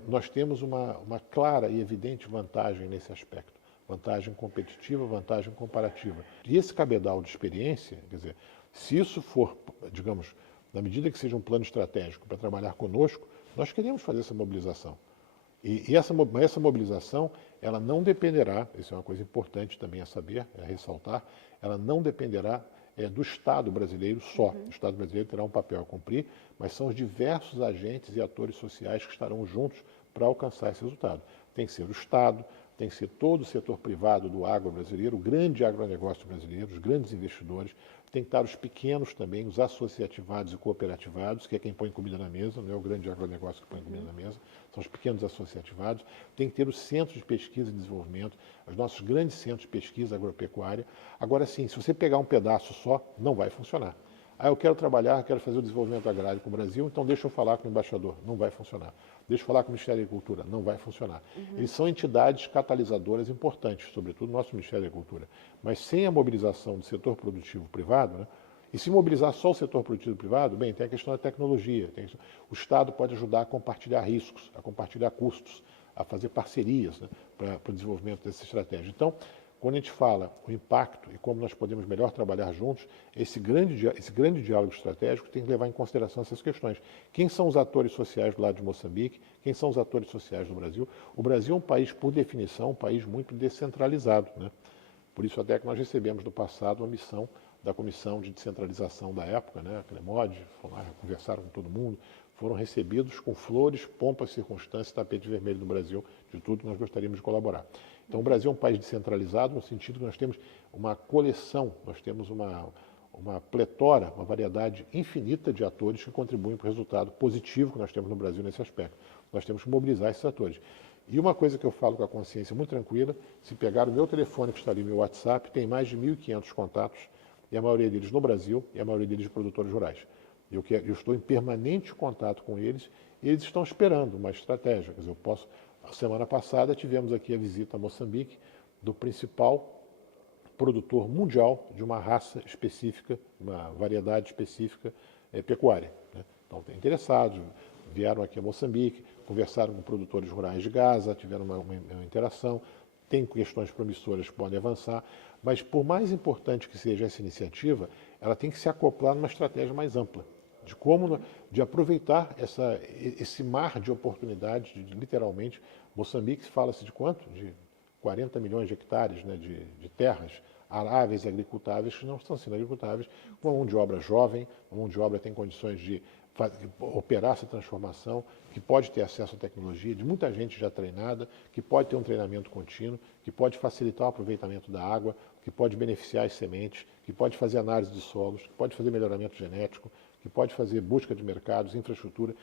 nós temos uma clara e evidente vantagem nesse aspecto. Vantagem competitiva, vantagem comparativa. E esse cabedal de experiência, quer dizer, se isso for, digamos, na medida que seja um plano estratégico para trabalhar conosco, nós queremos fazer essa mobilização. E essa mobilização, ela não dependerá, isso é uma coisa importante também a saber, a ressaltar, ela não dependerá do Estado brasileiro só. O Estado brasileiro terá um papel a cumprir, mas são os diversos agentes e atores sociais que estarão juntos para alcançar esse resultado. Tem que ser o Estado, tem que ser todo o setor privado do agro brasileiro, o grande agronegócio brasileiro, os grandes investidores, tem que estar os pequenos também, os associativados e cooperativados, que é quem põe comida na mesa, não é o grande agronegócio que põe comida na mesa, são os pequenos associativados. Tem que ter os centros de pesquisa e desenvolvimento, os nossos grandes centros de pesquisa agropecuária. Agora sim, se você pegar um pedaço só, não vai funcionar. Eu quero trabalhar, quero fazer o desenvolvimento agrário com o Brasil, então deixa eu falar com o embaixador. Não vai funcionar. Deixa eu falar com o Ministério da Agricultura. Não vai funcionar. Eles são entidades catalisadoras importantes, sobretudo o nosso Ministério da Agricultura. Mas sem a mobilização do setor produtivo privado, né? E se mobilizar só o setor produtivo privado, bem, tem a questão da tecnologia. O Estado pode ajudar a compartilhar riscos, a compartilhar custos, a fazer parcerias, né, para o desenvolvimento dessa estratégia. Então, quando a gente fala o impacto e como nós podemos melhor trabalhar juntos, esse grande diálogo estratégico tem que levar em consideração essas questões. Quem são os atores sociais do lado de Moçambique? Quem são os atores sociais do Brasil? O Brasil é um país, por definição, um país muito descentralizado, né? Por isso até que nós recebemos no passado uma missão da Comissão de Descentralização da época, né? A CLEMOD, foram lá, conversaram com todo mundo, foram recebidos com flores, pompas, circunstâncias, tapete vermelho do Brasil, de tudo que nós gostaríamos de colaborar. Então, o Brasil é um país descentralizado no sentido que nós temos uma coleção, nós temos uma pletora, uma variedade infinita de atores que contribuem para o resultado positivo que nós temos no Brasil nesse aspecto. Nós temos que mobilizar esses atores. E uma coisa que eu falo com a consciência muito tranquila, se pegar o meu telefone que está ali, meu WhatsApp, tem mais de 1.500 contatos, e a maioria deles no Brasil, e a maioria deles de produtores rurais. Eu estou em permanente contato com eles, e eles estão esperando uma estratégia. Quer dizer, a semana passada tivemos aqui a visita a Moçambique do principal produtor mundial de uma raça específica, uma variedade específica pecuária, né? Então, interessados, vieram aqui a Moçambique, conversaram com produtores rurais de Gaza, tiveram uma interação, tem questões promissoras que podem avançar, mas por mais importante que seja essa iniciativa, ela tem que se acoplar numa estratégia mais ampla, de aproveitar esse mar de oportunidades, literalmente. Moçambique, fala-se de quanto? De 40 milhões de hectares, né, de terras aráveis e agricultáveis que não estão sendo agricultáveis, com uma mão de obra jovem, uma mão de obra que tem condições de operar essa transformação, que pode ter acesso à tecnologia, de muita gente já treinada, que pode ter um treinamento contínuo, que pode facilitar o aproveitamento da água, que pode beneficiar as sementes, que pode fazer análise de solos, que pode fazer melhoramento genético, que pode fazer busca de mercados, infraestrutura.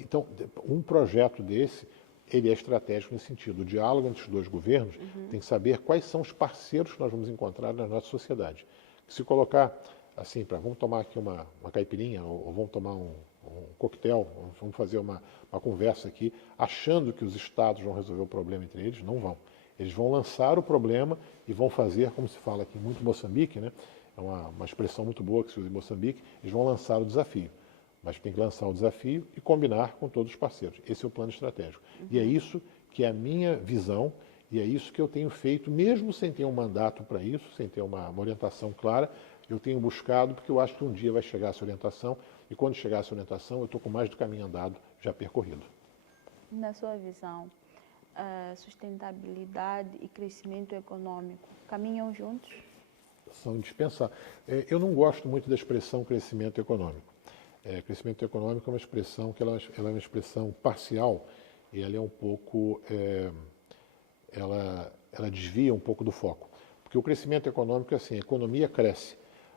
Então, um projeto desse, ele é estratégico nesse sentido. O diálogo entre os dois governos tem que saber quais são os parceiros que nós vamos encontrar na nossa sociedade. Se colocar assim, vamos tomar aqui uma caipirinha, ou vamos tomar um coquetel, vamos fazer uma conversa aqui, achando que os estados vão resolver o problema entre eles, não vão. Eles vão lançar o problema e vão fazer, como se fala aqui muito em Moçambique, né? É uma expressão muito boa que se usa em Moçambique, eles vão lançar o desafio. Mas tem que lançar o desafio e combinar com todos os parceiros. Esse é o plano estratégico. E é isso que é a minha visão, e é isso que eu tenho feito, mesmo sem ter um mandato para isso, sem ter uma orientação clara, eu tenho buscado, porque eu acho que um dia vai chegar essa orientação, e quando chegar essa orientação, eu estou com mais do caminho andado já percorrido. Na sua visão, sustentabilidade e crescimento econômico caminham juntos? São indispensáveis. Eu não gosto muito da expressão crescimento econômico. Crescimento econômico é uma expressão que ela é uma expressão parcial, e ela é um pouco, ela desvia um pouco do foco. Porque o crescimento econômico é assim, a economia cresce,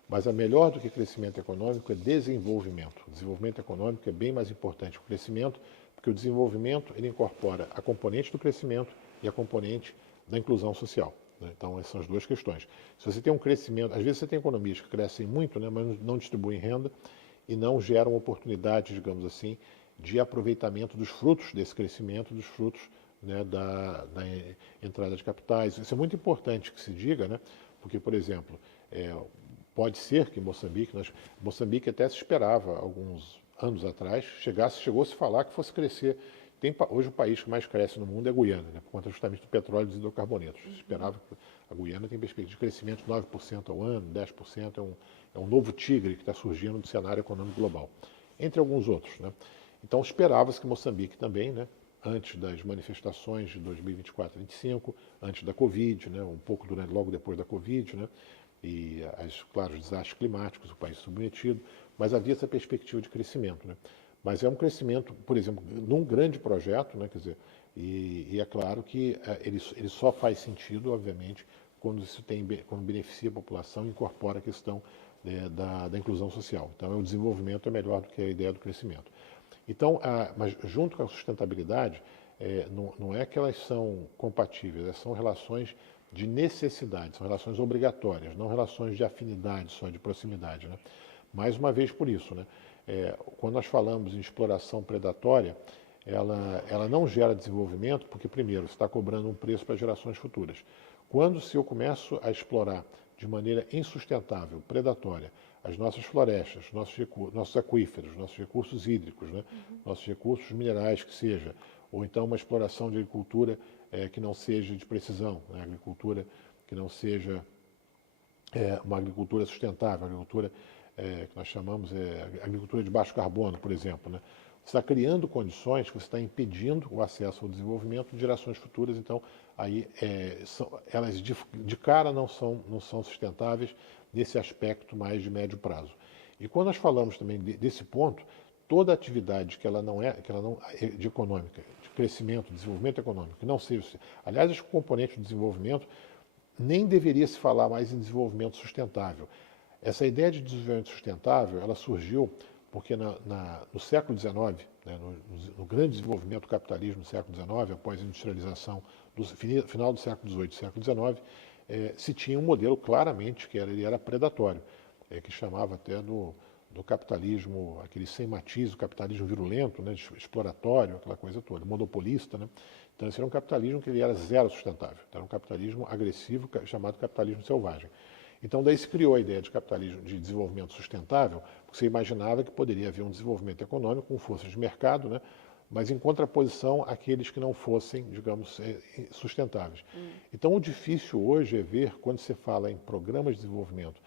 mas a melhor do que crescimento econômico é desenvolvimento. O desenvolvimento econômico é bem mais importante. O crescimento Porque o desenvolvimento, ele incorpora a componente do crescimento e a componente da inclusão social, né? Então, essas são as duas questões. Se você tem um crescimento, às vezes você tem economias que crescem muito, né, mas não distribuem renda e não geram oportunidades, digamos assim, de aproveitamento dos frutos desse crescimento, dos frutos, né, da entrada de capitais. Isso é muito importante que se diga, né, porque, por exemplo, pode ser que Moçambique até se esperava, alguns anos atrás, chegou-se a falar que fosse crescer. Hoje o país que mais cresce no mundo é a Guiana, né, por conta justamente do petróleo e dos hidrocarbonetos. Se esperava que a Guiana tem perspectiva de crescimento de 9% ao ano, 10%, é um novo tigre que está surgindo do cenário econômico global, entre alguns outros, né. Então esperava-se que Moçambique também, né, antes das manifestações de 2024 e 2025, antes da Covid, né, um pouco logo depois da Covid, né, e, claro, os desastres climáticos, o país submetido, mas havia essa perspectiva de crescimento, né. Mas é um crescimento, por exemplo, num grande projeto, né, quer dizer, e é claro que ele só faz sentido, obviamente, quando beneficia a população e incorpora a questão, né, da inclusão social. Então, o desenvolvimento é melhor do que a ideia do crescimento. Então, mas junto com a sustentabilidade, não é que elas são compatíveis, são relações de necessidade, são relações obrigatórias, não relações de afinidade só, de proximidade, né? Mais uma vez por isso, né? Quando nós falamos em exploração predatória, ela não gera desenvolvimento porque, primeiro, você está cobrando um preço para gerações futuras. Se eu começo a explorar de maneira insustentável, predatória, as nossas florestas, nossos aquíferos, nossos recursos hídricos, né? Nossos recursos minerais, que seja, ou então uma exploração de agricultura que não seja de precisão, né? Agricultura que não seja uma agricultura sustentável, agricultura que nós chamamos agricultura de baixo carbono, por exemplo, né? Você está criando condições que você está impedindo o acesso ao desenvolvimento de gerações futuras, então aí elas de cara não são sustentáveis nesse aspecto mais de médio prazo. E quando nós falamos também desse ponto, toda atividade que ela não é de econômica, de crescimento, desenvolvimento econômico, que não seja, aliás, os componentes do desenvolvimento nem deveria se falar mais em desenvolvimento sustentável. Essa ideia de desenvolvimento sustentável, ela surgiu porque no século XIX, né, no grande desenvolvimento do capitalismo no século XIX, após a industrialização do final do século XVIII e século XIX, se tinha um modelo claramente que ele era predatório, que chamava até do capitalismo, aquele sem matiz, o capitalismo virulento, né, exploratório, aquela coisa toda, monopolista, né? Então esse era um capitalismo que ele era zero sustentável, era um capitalismo agressivo chamado capitalismo selvagem. Então daí se criou a ideia de capitalismo de desenvolvimento sustentável, porque você imaginava que poderia haver um desenvolvimento econômico com forças de mercado, né, mas em contraposição àqueles que não fossem, digamos, sustentáveis. Então o difícil hoje é ver, quando se fala em programas de desenvolvimento,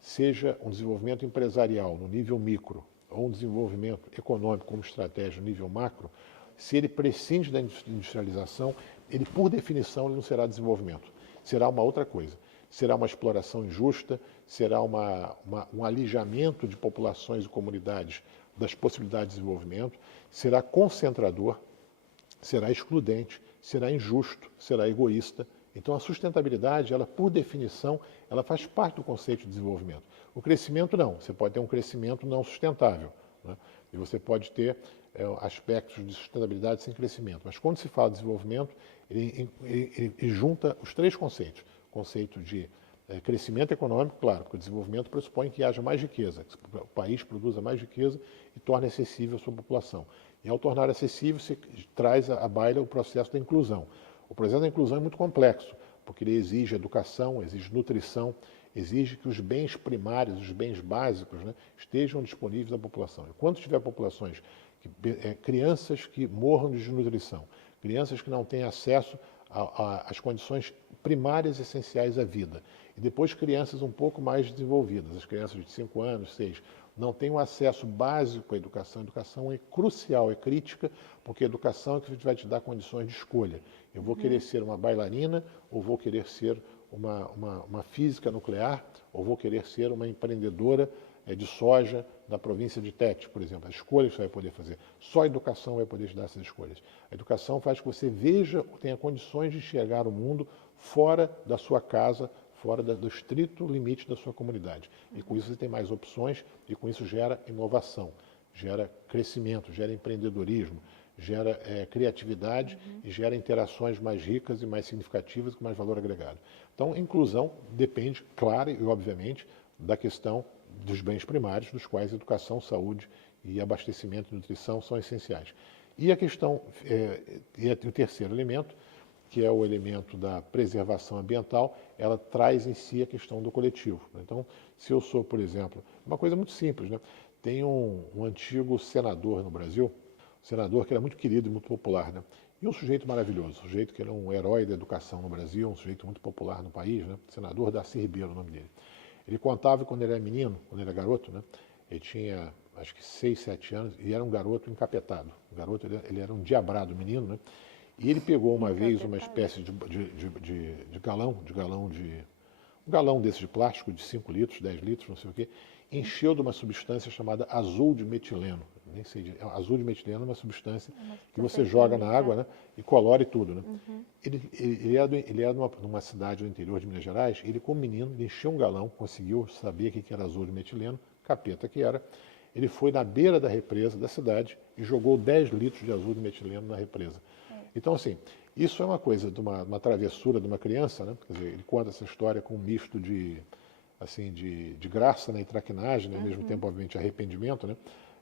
seja um desenvolvimento empresarial no nível micro ou um desenvolvimento econômico como estratégia no nível macro, se ele prescinde da industrialização, ele por definição ele não será desenvolvimento, será uma outra coisa. Será uma exploração injusta, será um alijamento de populações e comunidades das possibilidades de desenvolvimento, será concentrador, será excludente, será injusto, será egoísta. Então a sustentabilidade, ela por definição, ela faz parte do conceito de desenvolvimento. O crescimento não, você pode ter um crescimento não sustentável, né? E você pode ter aspectos de sustentabilidade sem crescimento. Mas quando se fala de desenvolvimento, ele junta os três conceitos. Conceito de crescimento econômico, claro, porque o desenvolvimento pressupõe que haja mais riqueza, que o país produza mais riqueza e torne acessível a sua população. E ao tornar acessível, se traz à baila o processo da inclusão. O processo da inclusão é muito complexo, porque ele exige educação, exige nutrição, exige que os bens primários, os bens básicos, né, estejam disponíveis à população. E quando tiver populações, crianças que morram de desnutrição, crianças que não têm acesso às condições primárias e essenciais à vida. E depois crianças um pouco mais desenvolvidas, as crianças de 5 anos, 6, não têm um acesso básico à educação. A educação é crucial, é crítica, porque a educação é que vai te dar condições de escolha. Eu vou querer ser uma bailarina, ou vou querer ser uma física nuclear, ou vou querer ser uma empreendedora de soja da província de Tete, por exemplo. As escolhas que você vai poder fazer. Só a educação vai poder te dar essas escolhas. A educação faz que você veja, tenha condições de enxergar o mundo fora da sua casa, fora do estrito limite da sua comunidade. E com isso você tem mais opções e com isso gera inovação, gera crescimento, gera empreendedorismo, gera criatividade e gera interações mais ricas e mais significativas com mais valor agregado. Então, inclusão depende, claro e obviamente, da questão dos bens primários, dos quais educação, saúde e abastecimento e nutrição são essenciais. E a questão, e o terceiro elemento, que é o elemento da preservação ambiental, ela traz em si a questão do coletivo. Então, se eu sou, por exemplo, uma coisa muito simples, né? Tem um antigo senador no Brasil, um senador que era muito querido e muito popular, né? E um sujeito maravilhoso, um sujeito que era um herói da educação no Brasil, um sujeito muito popular no país, né? Senador Darcy Ribeiro, o nome dele. Ele contava que quando ele era menino, quando ele era garoto, né? Ele tinha, acho que 6, 7 anos, e era um garoto encapetado. O garoto, ele era um diabrado menino, né? E ele pegou uma vez uma espécie de galão, um galão desse de plástico de 5 litros, 10 litros, não sei o quê, encheu de uma substância chamada azul de metileno. Nem sei, azul de metileno é uma substância que você joga na água, né, e colore tudo. Né? Ele era numa cidade do interior de Minas Gerais, ele como menino, ele encheu um galão, conseguiu saber o que era azul de metileno, capeta que era, ele foi na beira da represa da cidade e jogou 10 litros de azul de metileno na represa. Então, assim, isso é uma coisa de uma travessura de uma criança, né? Quer dizer, ele conta essa história com um misto de graça, né, e traquinagem, né, ao mesmo tempo, obviamente, arrependimento, né?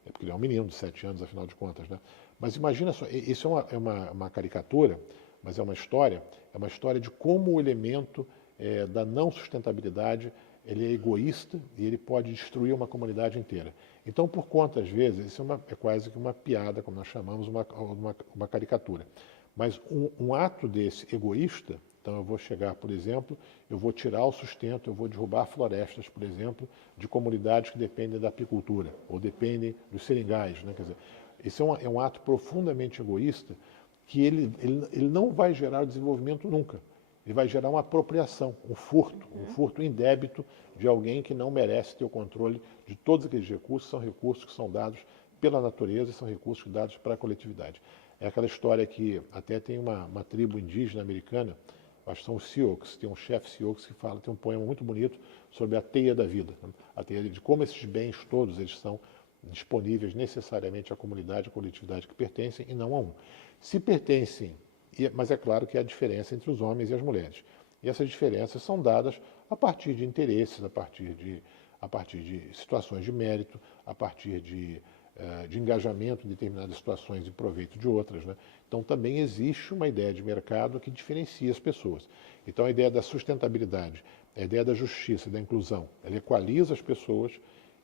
Porque ele é um menino de 7 anos, afinal de contas, né? Mas imagina só, isso é uma caricatura, mas é uma história de como o elemento da não sustentabilidade ele é egoísta e ele pode destruir uma comunidade inteira. Então, por conta, às vezes, isso é quase que uma piada, como nós chamamos, uma caricatura. Mas um ato desse egoísta, então eu vou chegar, por exemplo, eu vou tirar o sustento, eu vou derrubar florestas, por exemplo, de comunidades que dependem da apicultura ou dependem dos seringais. Né? Quer dizer, esse é um ato profundamente egoísta que ele não vai gerar desenvolvimento nunca. Ele vai gerar uma apropriação, um furto indébito de alguém que não merece ter o controle de todos aqueles recursos, são recursos que são dados pela natureza e são recursos dados para a coletividade. É aquela história que até tem uma tribo indígena americana, acho que são os Sioux, tem um chefe Sioux que fala, tem um poema muito bonito sobre a teia da vida, né? A teia de como esses bens todos eles são disponíveis necessariamente à comunidade, à coletividade que pertencem e não a um. Se pertencem, mas é claro que há diferença entre os homens e as mulheres. E essas diferenças são dadas a partir de interesses, a partir de situações de mérito, a partir de engajamento em determinadas situações e proveito de outras. Né? Então também existe uma ideia de mercado que diferencia as pessoas. Então a ideia da sustentabilidade, a ideia da justiça, da inclusão, ela equaliza as pessoas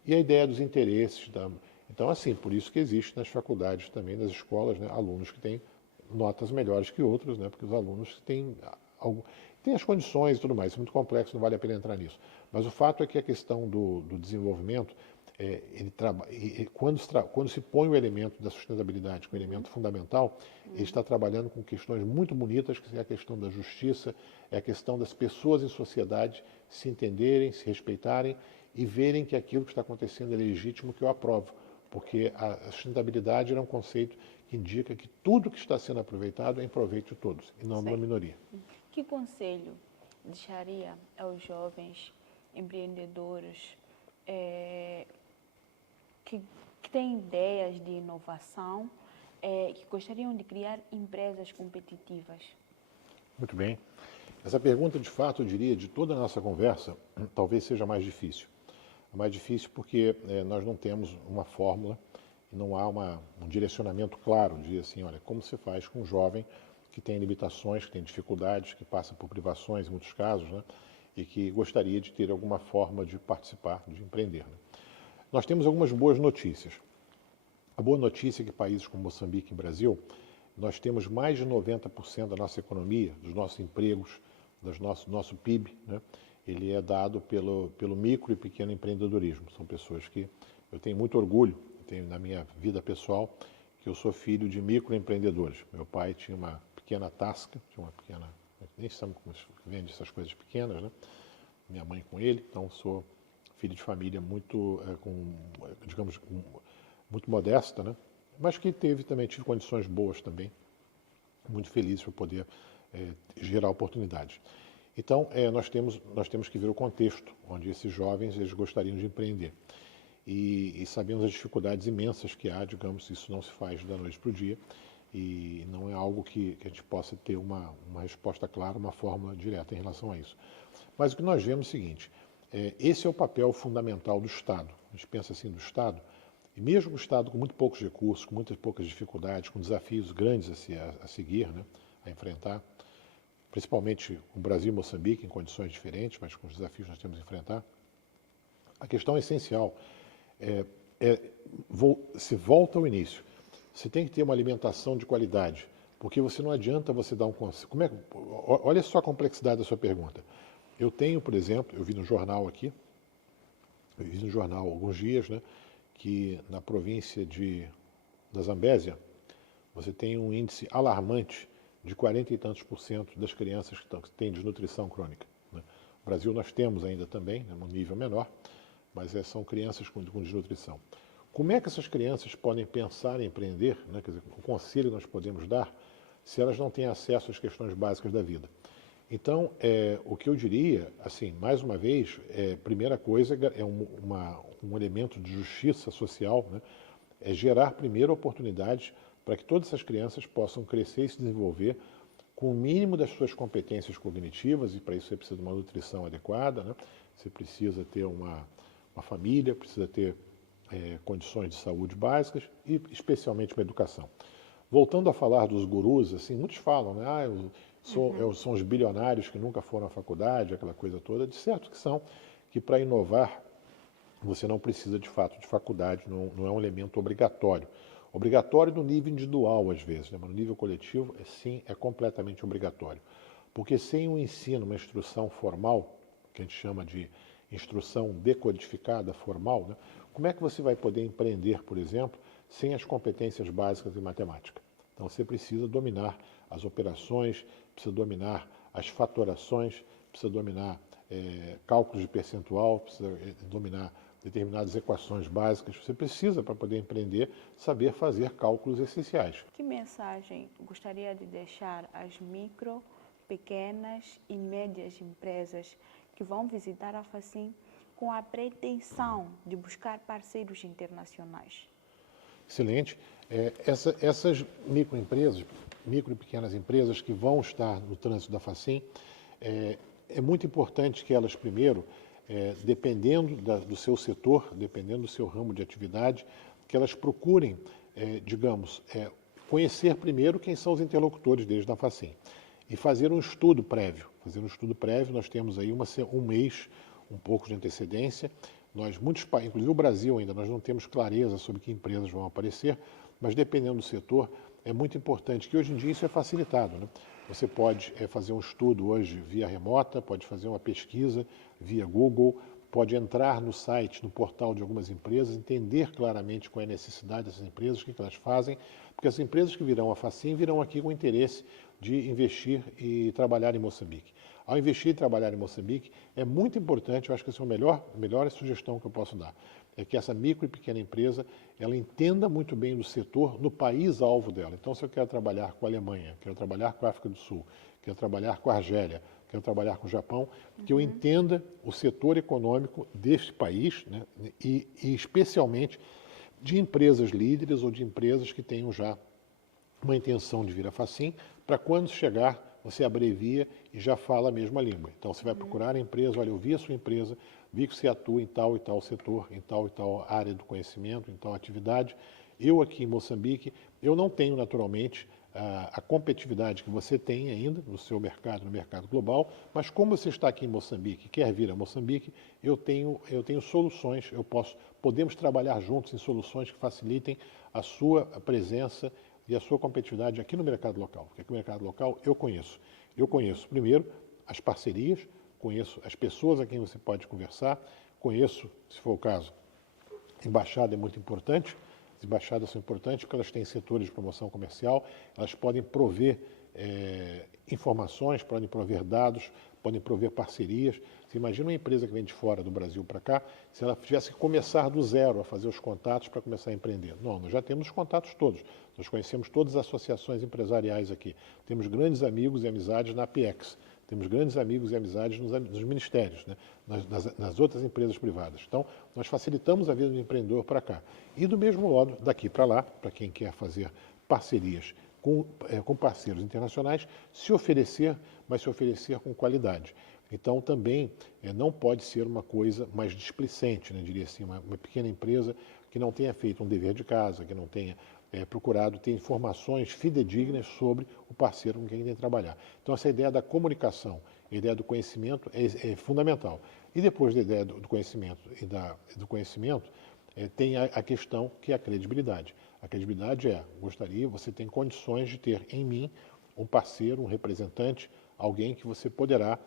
e a ideia dos interesses. Então assim, por isso que existe nas faculdades também, nas escolas, né, alunos que têm notas melhores que outros, né, porque os alunos têm as condições e tudo mais, isso é muito complexo, não vale a pena entrar nisso. Mas o fato é que a questão do desenvolvimento, quando se põe o elemento da sustentabilidade como elemento fundamental, ele está trabalhando com questões muito bonitas, que é a questão da justiça, é a questão das pessoas em sociedade se entenderem, se respeitarem e verem que aquilo que está acontecendo é legítimo, que eu aprovo. Porque a sustentabilidade é um conceito que indica que tudo que está sendo aproveitado é em proveito de todos, e não de uma minoria. Que conselho deixaria aos jovens empreendedores que têm ideias de inovação, que gostariam de criar empresas competitivas? Muito bem. Essa pergunta, de fato, eu diria, de toda a nossa conversa, talvez seja mais difícil. É mais difícil porque nós não temos uma fórmula e não há um direcionamento claro de assim, olha, como se faz com um jovem que tem limitações, que tem dificuldades, que passa por privações em muitos casos, né, e que gostaria de ter alguma forma de participar, de empreender. Né? Nós temos algumas boas notícias. A boa notícia é que países como Moçambique e Brasil, nós temos mais de 90% da nossa economia, dos nossos empregos, do nosso PIB, né, ele é dado pelo micro e pequeno empreendedorismo. São pessoas que eu tenho muito orgulho, tenho na minha vida pessoal, que eu sou filho de microempreendedores. Meu pai tinha uma pequena tasca, nem sabemos como vende essas coisas pequenas, né? Minha mãe com ele, então sou filho de família muito, digamos, muito modesta, né? Mas que tive condições boas também, muito feliz por poder gerar oportunidades. Então, nós temos que ver o contexto onde esses jovens eles gostariam de empreender. E sabemos as dificuldades imensas que há, digamos, isso não se faz da noite para o dia. e não é algo que a gente possa ter uma resposta clara, uma fórmula direta em relação a isso. Mas o que nós vemos é o seguinte, esse é o papel fundamental do Estado. A gente pensa assim do Estado, e mesmo o Estado com muito poucos recursos, com muitas poucas dificuldades, com desafios grandes a seguir, né, a enfrentar, principalmente o Brasil e Moçambique em condições diferentes, mas com os desafios que nós temos a enfrentar, a questão essencial se volta ao início. Você tem que ter uma alimentação de qualidade, porque não adianta você dar um conselho. Olha só a complexidade da sua pergunta. Eu tenho, por exemplo, eu vi no jornal aqui, eu vi no jornal há alguns dias, né, que na província da Zambésia, você tem um índice alarmante de 40 e tantos % das crianças que têm desnutrição crônica, né? No Brasil nós temos ainda também, né, um nível menor, mas são crianças com desnutrição. Como é que essas crianças podem pensar em empreender, né? Quer dizer, o conselho que nós podemos dar se elas não têm acesso às questões básicas da vida? Então, o que eu diria, assim, mais uma vez, primeira coisa é um elemento de justiça social, né? É gerar primeiro oportunidades para que todas essas crianças possam crescer e se desenvolver com o mínimo das suas competências cognitivas, e para isso você precisa de uma nutrição adequada, né? Você precisa ter uma família, precisa ter condições de saúde básicas e especialmente uma educação. Voltando a falar dos gurus, assim, muitos falam, né? São os bilionários que nunca foram à faculdade, aquela coisa toda. De certo que são, que para inovar você não precisa de fato de faculdade, não é um elemento obrigatório. Obrigatório no nível individual, às vezes, né? Mas no nível coletivo, sim, é completamente obrigatório. Porque sem um ensino, uma instrução formal, que a gente chama de instrução decodificada formal, né? Como é que você vai poder empreender, por exemplo, sem as competências básicas em matemática? Então você precisa dominar as operações, precisa dominar as fatorações, precisa dominar cálculos de percentual, precisa dominar determinadas equações básicas. Você precisa, para poder empreender, saber fazer cálculos essenciais. Que mensagem gostaria de deixar às micro, pequenas e médias empresas que vão visitar a Facim com a pretensão de buscar parceiros internacionais? Excelente. Essas microempresas, micro e pequenas empresas que vão estar no trânsito da Facim, é muito importante que elas, primeiro, dependendo do seu setor, dependendo do seu ramo de atividade, que elas procurem, conhecer primeiro quem são os interlocutores deles na Facim e fazer um estudo prévio. Nós temos aí um mês, um pouco de antecedência. Inclusive o Brasil ainda, nós não temos clareza sobre que empresas vão aparecer, mas dependendo do setor, é muito importante que hoje em dia isso é facilitado, né? Você pode fazer um estudo hoje via remota, pode fazer uma pesquisa via Google, pode entrar no site, no portal de algumas empresas, entender claramente qual é a necessidade dessas empresas, o que elas fazem, porque as empresas que virão à Facim virão aqui com interesse de investir e trabalhar em Moçambique. Ao investir e trabalhar em Moçambique, é muito importante, eu acho que essa é a melhor sugestão que eu posso dar, é que essa micro e pequena empresa, ela entenda muito bem do setor no país-alvo dela. Então, se eu quero trabalhar com a Alemanha, quero trabalhar com a África do Sul, quero trabalhar com a Argélia, quero trabalhar com o Japão, que eu entenda o setor econômico deste país, né, e especialmente de empresas líderes ou de empresas que tenham já uma intenção de vir à Facim, para quando chegar, você abrevia e já fala a mesma língua. Então, você vai procurar a empresa, olha, eu vi a sua empresa, vi que você atua em tal e tal setor, em tal e tal área do conhecimento, em tal atividade. Eu aqui em Moçambique, eu não tenho naturalmente a competitividade que você tem ainda no seu mercado, no mercado global, mas como você está aqui em Moçambique, quer vir a Moçambique, eu tenho soluções, podemos trabalhar juntos em soluções que facilitem a sua presença e a sua competitividade aqui no mercado local. Porque aqui no mercado local eu conheço. Eu conheço, primeiro, as parcerias, conheço as pessoas a quem você pode conversar, conheço, se for o caso, embaixada é muito importante. As embaixadas são importantes porque elas têm setores de promoção comercial, elas podem prover informações, podem prover dados, podem prover parcerias. Você imagina uma empresa que vem de fora do Brasil para cá, se ela tivesse que começar do zero a fazer os contatos para começar a empreender. Não, nós já temos os contatos todos. Nós conhecemos todas as associações empresariais aqui. Temos grandes amigos e amizades na APEX. Temos grandes amigos e amizades nos ministérios, né? nas outras empresas privadas. Então, nós facilitamos a vida do empreendedor para cá. E do mesmo modo, daqui para lá, para quem quer fazer parcerias com parceiros internacionais, se oferecer, mas se oferecer com qualidade. Então, também não pode ser uma coisa mais displicente, né? Diria assim, uma pequena empresa que não tenha feito um dever de casa, que não tenha procurado ter informações fidedignas sobre o parceiro com quem tem que trabalhar. Então, essa ideia da comunicação, a ideia do conhecimento é fundamental. E depois da ideia do conhecimento do conhecimento, tem a questão que é a credibilidade. A credibilidade você tem condições de ter em mim um parceiro, um representante, alguém que você poderá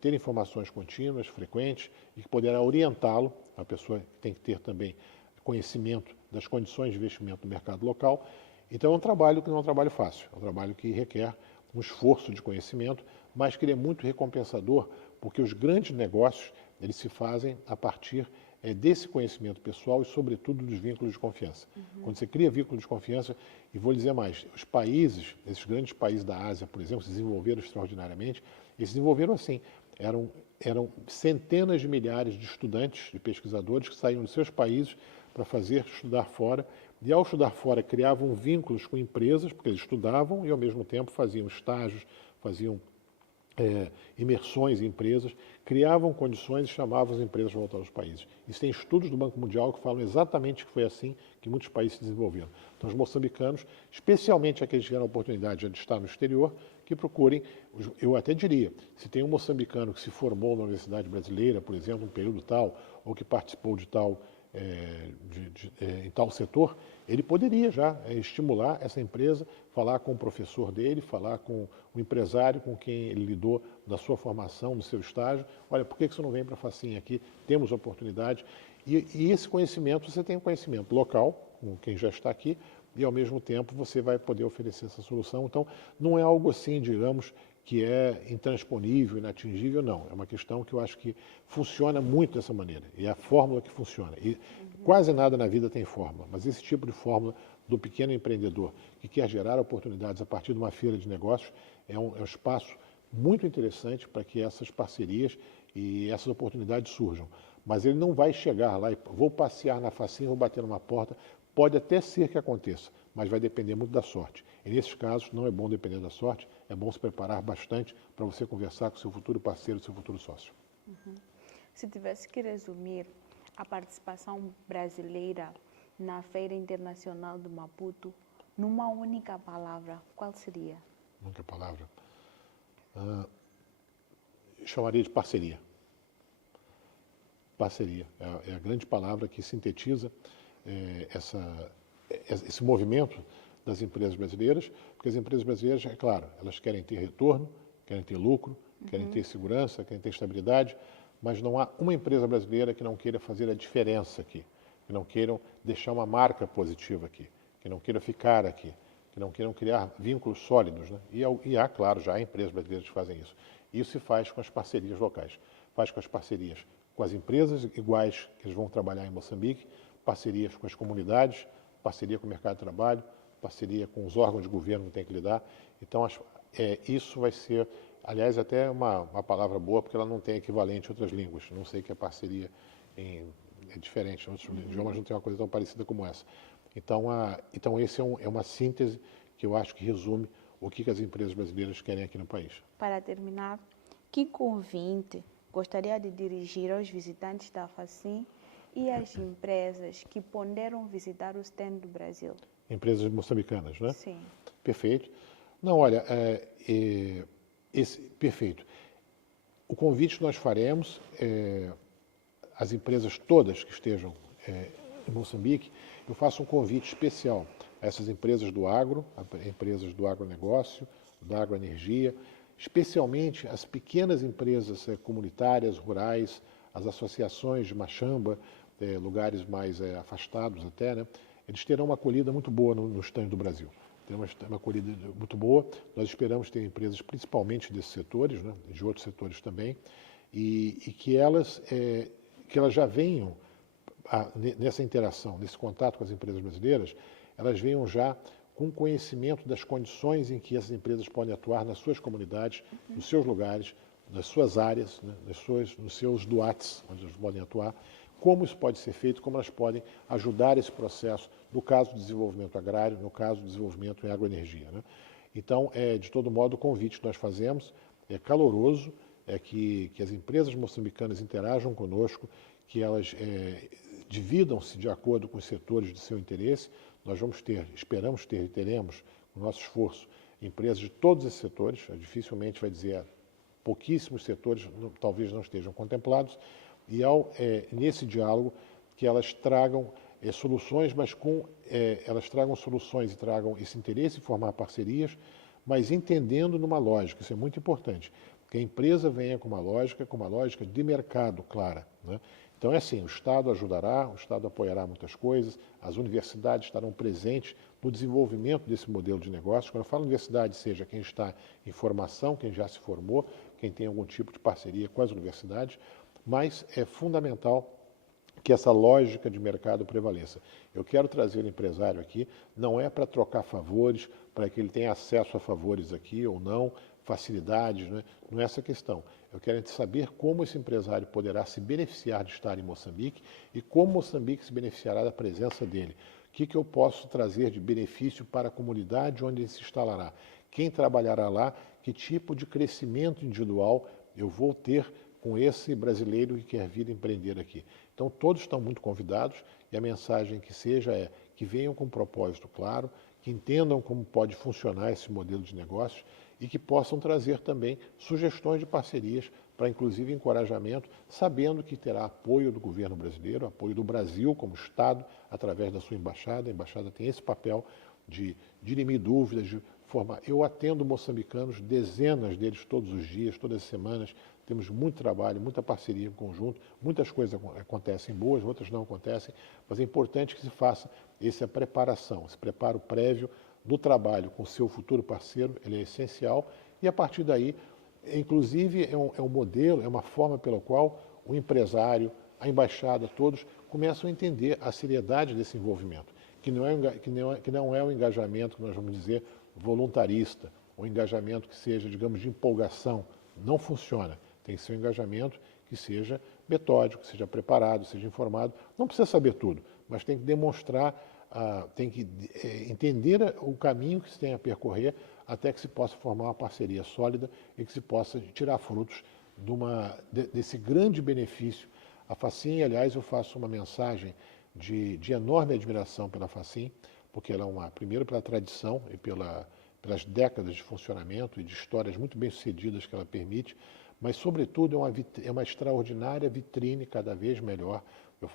ter informações contínuas, frequentes, e que poderá orientá-lo. A pessoa tem que ter também conhecimento das condições de investimento no mercado local. Então é um trabalho que não é um trabalho fácil, é um trabalho que requer um esforço de conhecimento, mas que ele é muito recompensador, porque os grandes negócios eles se fazem a partir desse conhecimento pessoal e, sobretudo, dos vínculos de confiança. Quando você cria vínculos de confiança, e vou dizer mais, os países, esses grandes países da Ásia, por exemplo, se desenvolveram extraordinariamente, eles se desenvolveram assim, eram centenas de milhares de estudantes, de pesquisadores que saíam dos seus países para estudar fora, e ao estudar fora criavam vínculos com empresas, porque eles estudavam e ao mesmo tempo faziam estágios, faziam imersões em empresas, criavam condições e chamavam as empresas para voltar aos países. Isso tem estudos do Banco Mundial que falam exatamente que foi assim que muitos países se desenvolveram. Então, os moçambicanos, especialmente aqueles que tiveram a oportunidade de estar no exterior, que procurem, eu até diria, se tem um moçambicano que se formou na Universidade Brasileira, por exemplo, um período tal, ou que participou de tal em tal setor, ele poderia já estimular essa empresa, falar com o professor dele, falar com o empresário com quem ele lidou na sua formação, no seu estágio. Olha, por que você não vem para a Facinha aqui? Temos oportunidade. E esse conhecimento, você tem um conhecimento local, com quem já está aqui, e ao mesmo tempo você vai poder oferecer essa solução. Então, não é algo assim, digamos, que é intransponível, inatingível, não. É uma questão que eu acho que funciona muito dessa maneira. E é a fórmula que funciona. E quase nada na vida tem fórmula, mas esse tipo de fórmula do pequeno empreendedor que quer gerar oportunidades a partir de uma feira de negócios é um espaço muito interessante para que essas parcerias e essas oportunidades surjam. Mas ele não vai chegar lá e vou passear na Facinha, vou bater numa porta. Pode até ser que aconteça, mas vai depender muito da sorte. E nesses casos não é bom depender da sorte, é bom se preparar bastante para você conversar com seu futuro parceiro, seu futuro sócio. Se tivesse que resumir a participação brasileira na Feira Internacional de Maputo numa única palavra, qual seria? Única palavra? Chamaria de parceria. Parceria é a grande palavra que sintetiza esse movimento das empresas brasileiras, porque as empresas brasileiras, é claro, elas querem ter retorno, querem ter lucro, querem ter segurança, querem ter estabilidade, mas não há uma empresa brasileira que não queira fazer a diferença aqui, que não queiram deixar uma marca positiva aqui, que não queiram ficar aqui, que não queiram criar vínculos sólidos, né? E há, claro, já há empresas brasileiras que fazem isso. Isso se faz com as parcerias locais, faz com as parcerias com as empresas iguais que eles vão trabalhar em Moçambique, parcerias com as comunidades, parceria com o mercado de trabalho, parceria com os órgãos de governo que tem que lidar. Então, isso vai ser, aliás, até uma palavra boa, porque ela não tem equivalente em outras línguas. Não sei que a parceria é diferente, em outros idiomas não tem uma coisa tão parecida como essa. Então esse é uma síntese que eu acho que resume o que as empresas brasileiras querem aqui no país. Para terminar, que convite gostaria de dirigir aos visitantes da Facim e às empresas que ponderam visitar o stand do Brasil? Empresas moçambicanas, né? Sim. Perfeito. Não, olha, perfeito. O convite que nós faremos, as empresas todas que estejam em Moçambique, eu faço um convite especial a essas empresas do empresas do agronegócio, da agroenergia, especialmente as pequenas empresas comunitárias, rurais, as associações de machamba, lugares mais afastados até, né? Eles terão uma acolhida muito boa no stand do Brasil. Terão uma acolhida muito boa. Nós esperamos ter empresas principalmente desses setores, né? De outros setores também, e que elas já venham nessa interação, nesse contato com as empresas brasileiras, elas venham já com conhecimento das condições em que essas empresas podem atuar nas suas comunidades, nos seus lugares, das suas áreas, né, nos seus DUATs, onde elas podem atuar, como isso pode ser feito, como elas podem ajudar esse processo, no caso do desenvolvimento agrário, no caso do desenvolvimento em agroenergia. Né? Então, de todo modo, o convite que nós fazemos é caloroso, é que as empresas moçambicanas interajam conosco, que elas dividam-se de acordo com os setores de seu interesse. Nós vamos ter, esperamos ter e teremos, no nosso esforço, empresas de todos esses setores, dificilmente vai dizer pouquíssimos setores talvez não estejam contemplados, e nesse diálogo que elas tragam soluções, mas elas tragam soluções e tragam esse interesse em formar parcerias, mas entendendo numa lógica, isso é muito importante, que a empresa venha com uma lógica de mercado clara. Né? Então é assim, o Estado ajudará, o Estado apoiará muitas coisas, as universidades estarão presentes no desenvolvimento desse modelo de negócio. Quando eu falo universidade, seja quem está em formação, quem já se formou, quem tem algum tipo de parceria com as universidades, mas é fundamental que essa lógica de mercado prevaleça. Eu quero trazer o empresário aqui, não é para trocar favores, para que ele tenha acesso a favores aqui ou não, facilidades, né? Não é essa a questão. Eu quero saber como esse empresário poderá se beneficiar de estar em Moçambique e como Moçambique se beneficiará da presença dele. O que eu posso trazer de benefício para a comunidade onde ele se instalará? Quem trabalhará lá? Que tipo de crescimento individual eu vou ter com esse brasileiro que quer vir empreender aqui? Então, todos estão muito convidados e a mensagem que seja é que venham com um propósito claro, que entendam como pode funcionar esse modelo de negócios e que possam trazer também sugestões de parcerias para, inclusive, encorajamento, sabendo que terá apoio do governo brasileiro, apoio do Brasil como Estado, através da sua embaixada. A embaixada tem esse papel de dirimir dúvidas, de formar. Eu atendo moçambicanos, dezenas deles todos os dias, todas as semanas. Temos muito trabalho, muita parceria em conjunto, muitas coisas acontecem boas, outras não acontecem, mas é importante que se faça essa preparação, esse preparo prévio do trabalho com o seu futuro parceiro, ele é essencial, e a partir daí, inclusive, é um modelo, é uma forma pela qual o empresário, a embaixada, todos começam a entender a seriedade desse envolvimento, que não é um engajamento, que nós vamos dizer, voluntarista, um engajamento que seja, digamos, de empolgação. Não funciona. Tem que ser um engajamento que seja metódico, que seja preparado, seja informado. Não precisa saber tudo, mas tem que demonstrar, tem que entender o caminho que se tem a percorrer até que se possa formar uma parceria sólida e que se possa tirar frutos desse grande benefício. A Facim, aliás, eu faço uma mensagem de enorme admiração pela Facim, porque ela primeiro pela tradição e pelas décadas de funcionamento e de histórias muito bem-sucedidas que ela permite, mas, sobretudo, é uma extraordinária vitrine cada vez melhor. Eu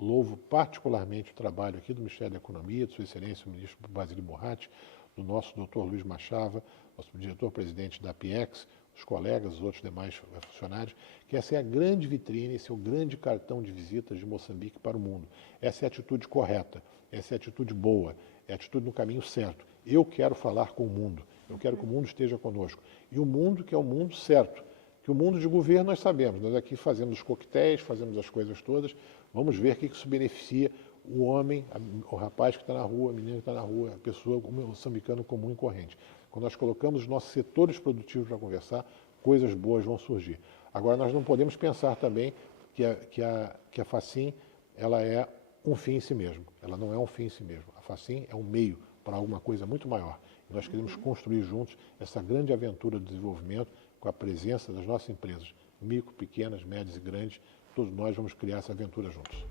louvo particularmente o trabalho aqui do Ministério da Economia, de Sua Excelência, o ministro Basílio Moratti, do nosso doutor Luiz Machava, nosso diretor-presidente da APIEX, os colegas, os outros demais funcionários, que essa é a grande vitrine, esse é o grande cartão de visitas de Moçambique para o mundo. Essa é a atitude correta, essa é a atitude boa, é a atitude no caminho certo. Eu quero falar com o mundo, eu quero que o mundo esteja conosco. E o mundo que é o mundo certo, que o mundo de governo nós sabemos, nós aqui fazemos os coquetéis, fazemos as coisas todas, vamos ver o que isso beneficia o homem, o rapaz que está na rua, a menina que está na rua, a pessoa, o moçambicano comum e corrente. Quando nós colocamos os nossos setores produtivos para conversar, coisas boas vão surgir. Agora, nós não podemos pensar também que a Facim ela é um fim em si mesmo. Ela não é um fim em si mesmo. A Facim é um meio para alguma coisa muito maior. E nós queremos construir juntos essa grande aventura do desenvolvimento com a presença das nossas empresas, micro, pequenas, médias e grandes. Todos nós vamos criar essa aventura juntos.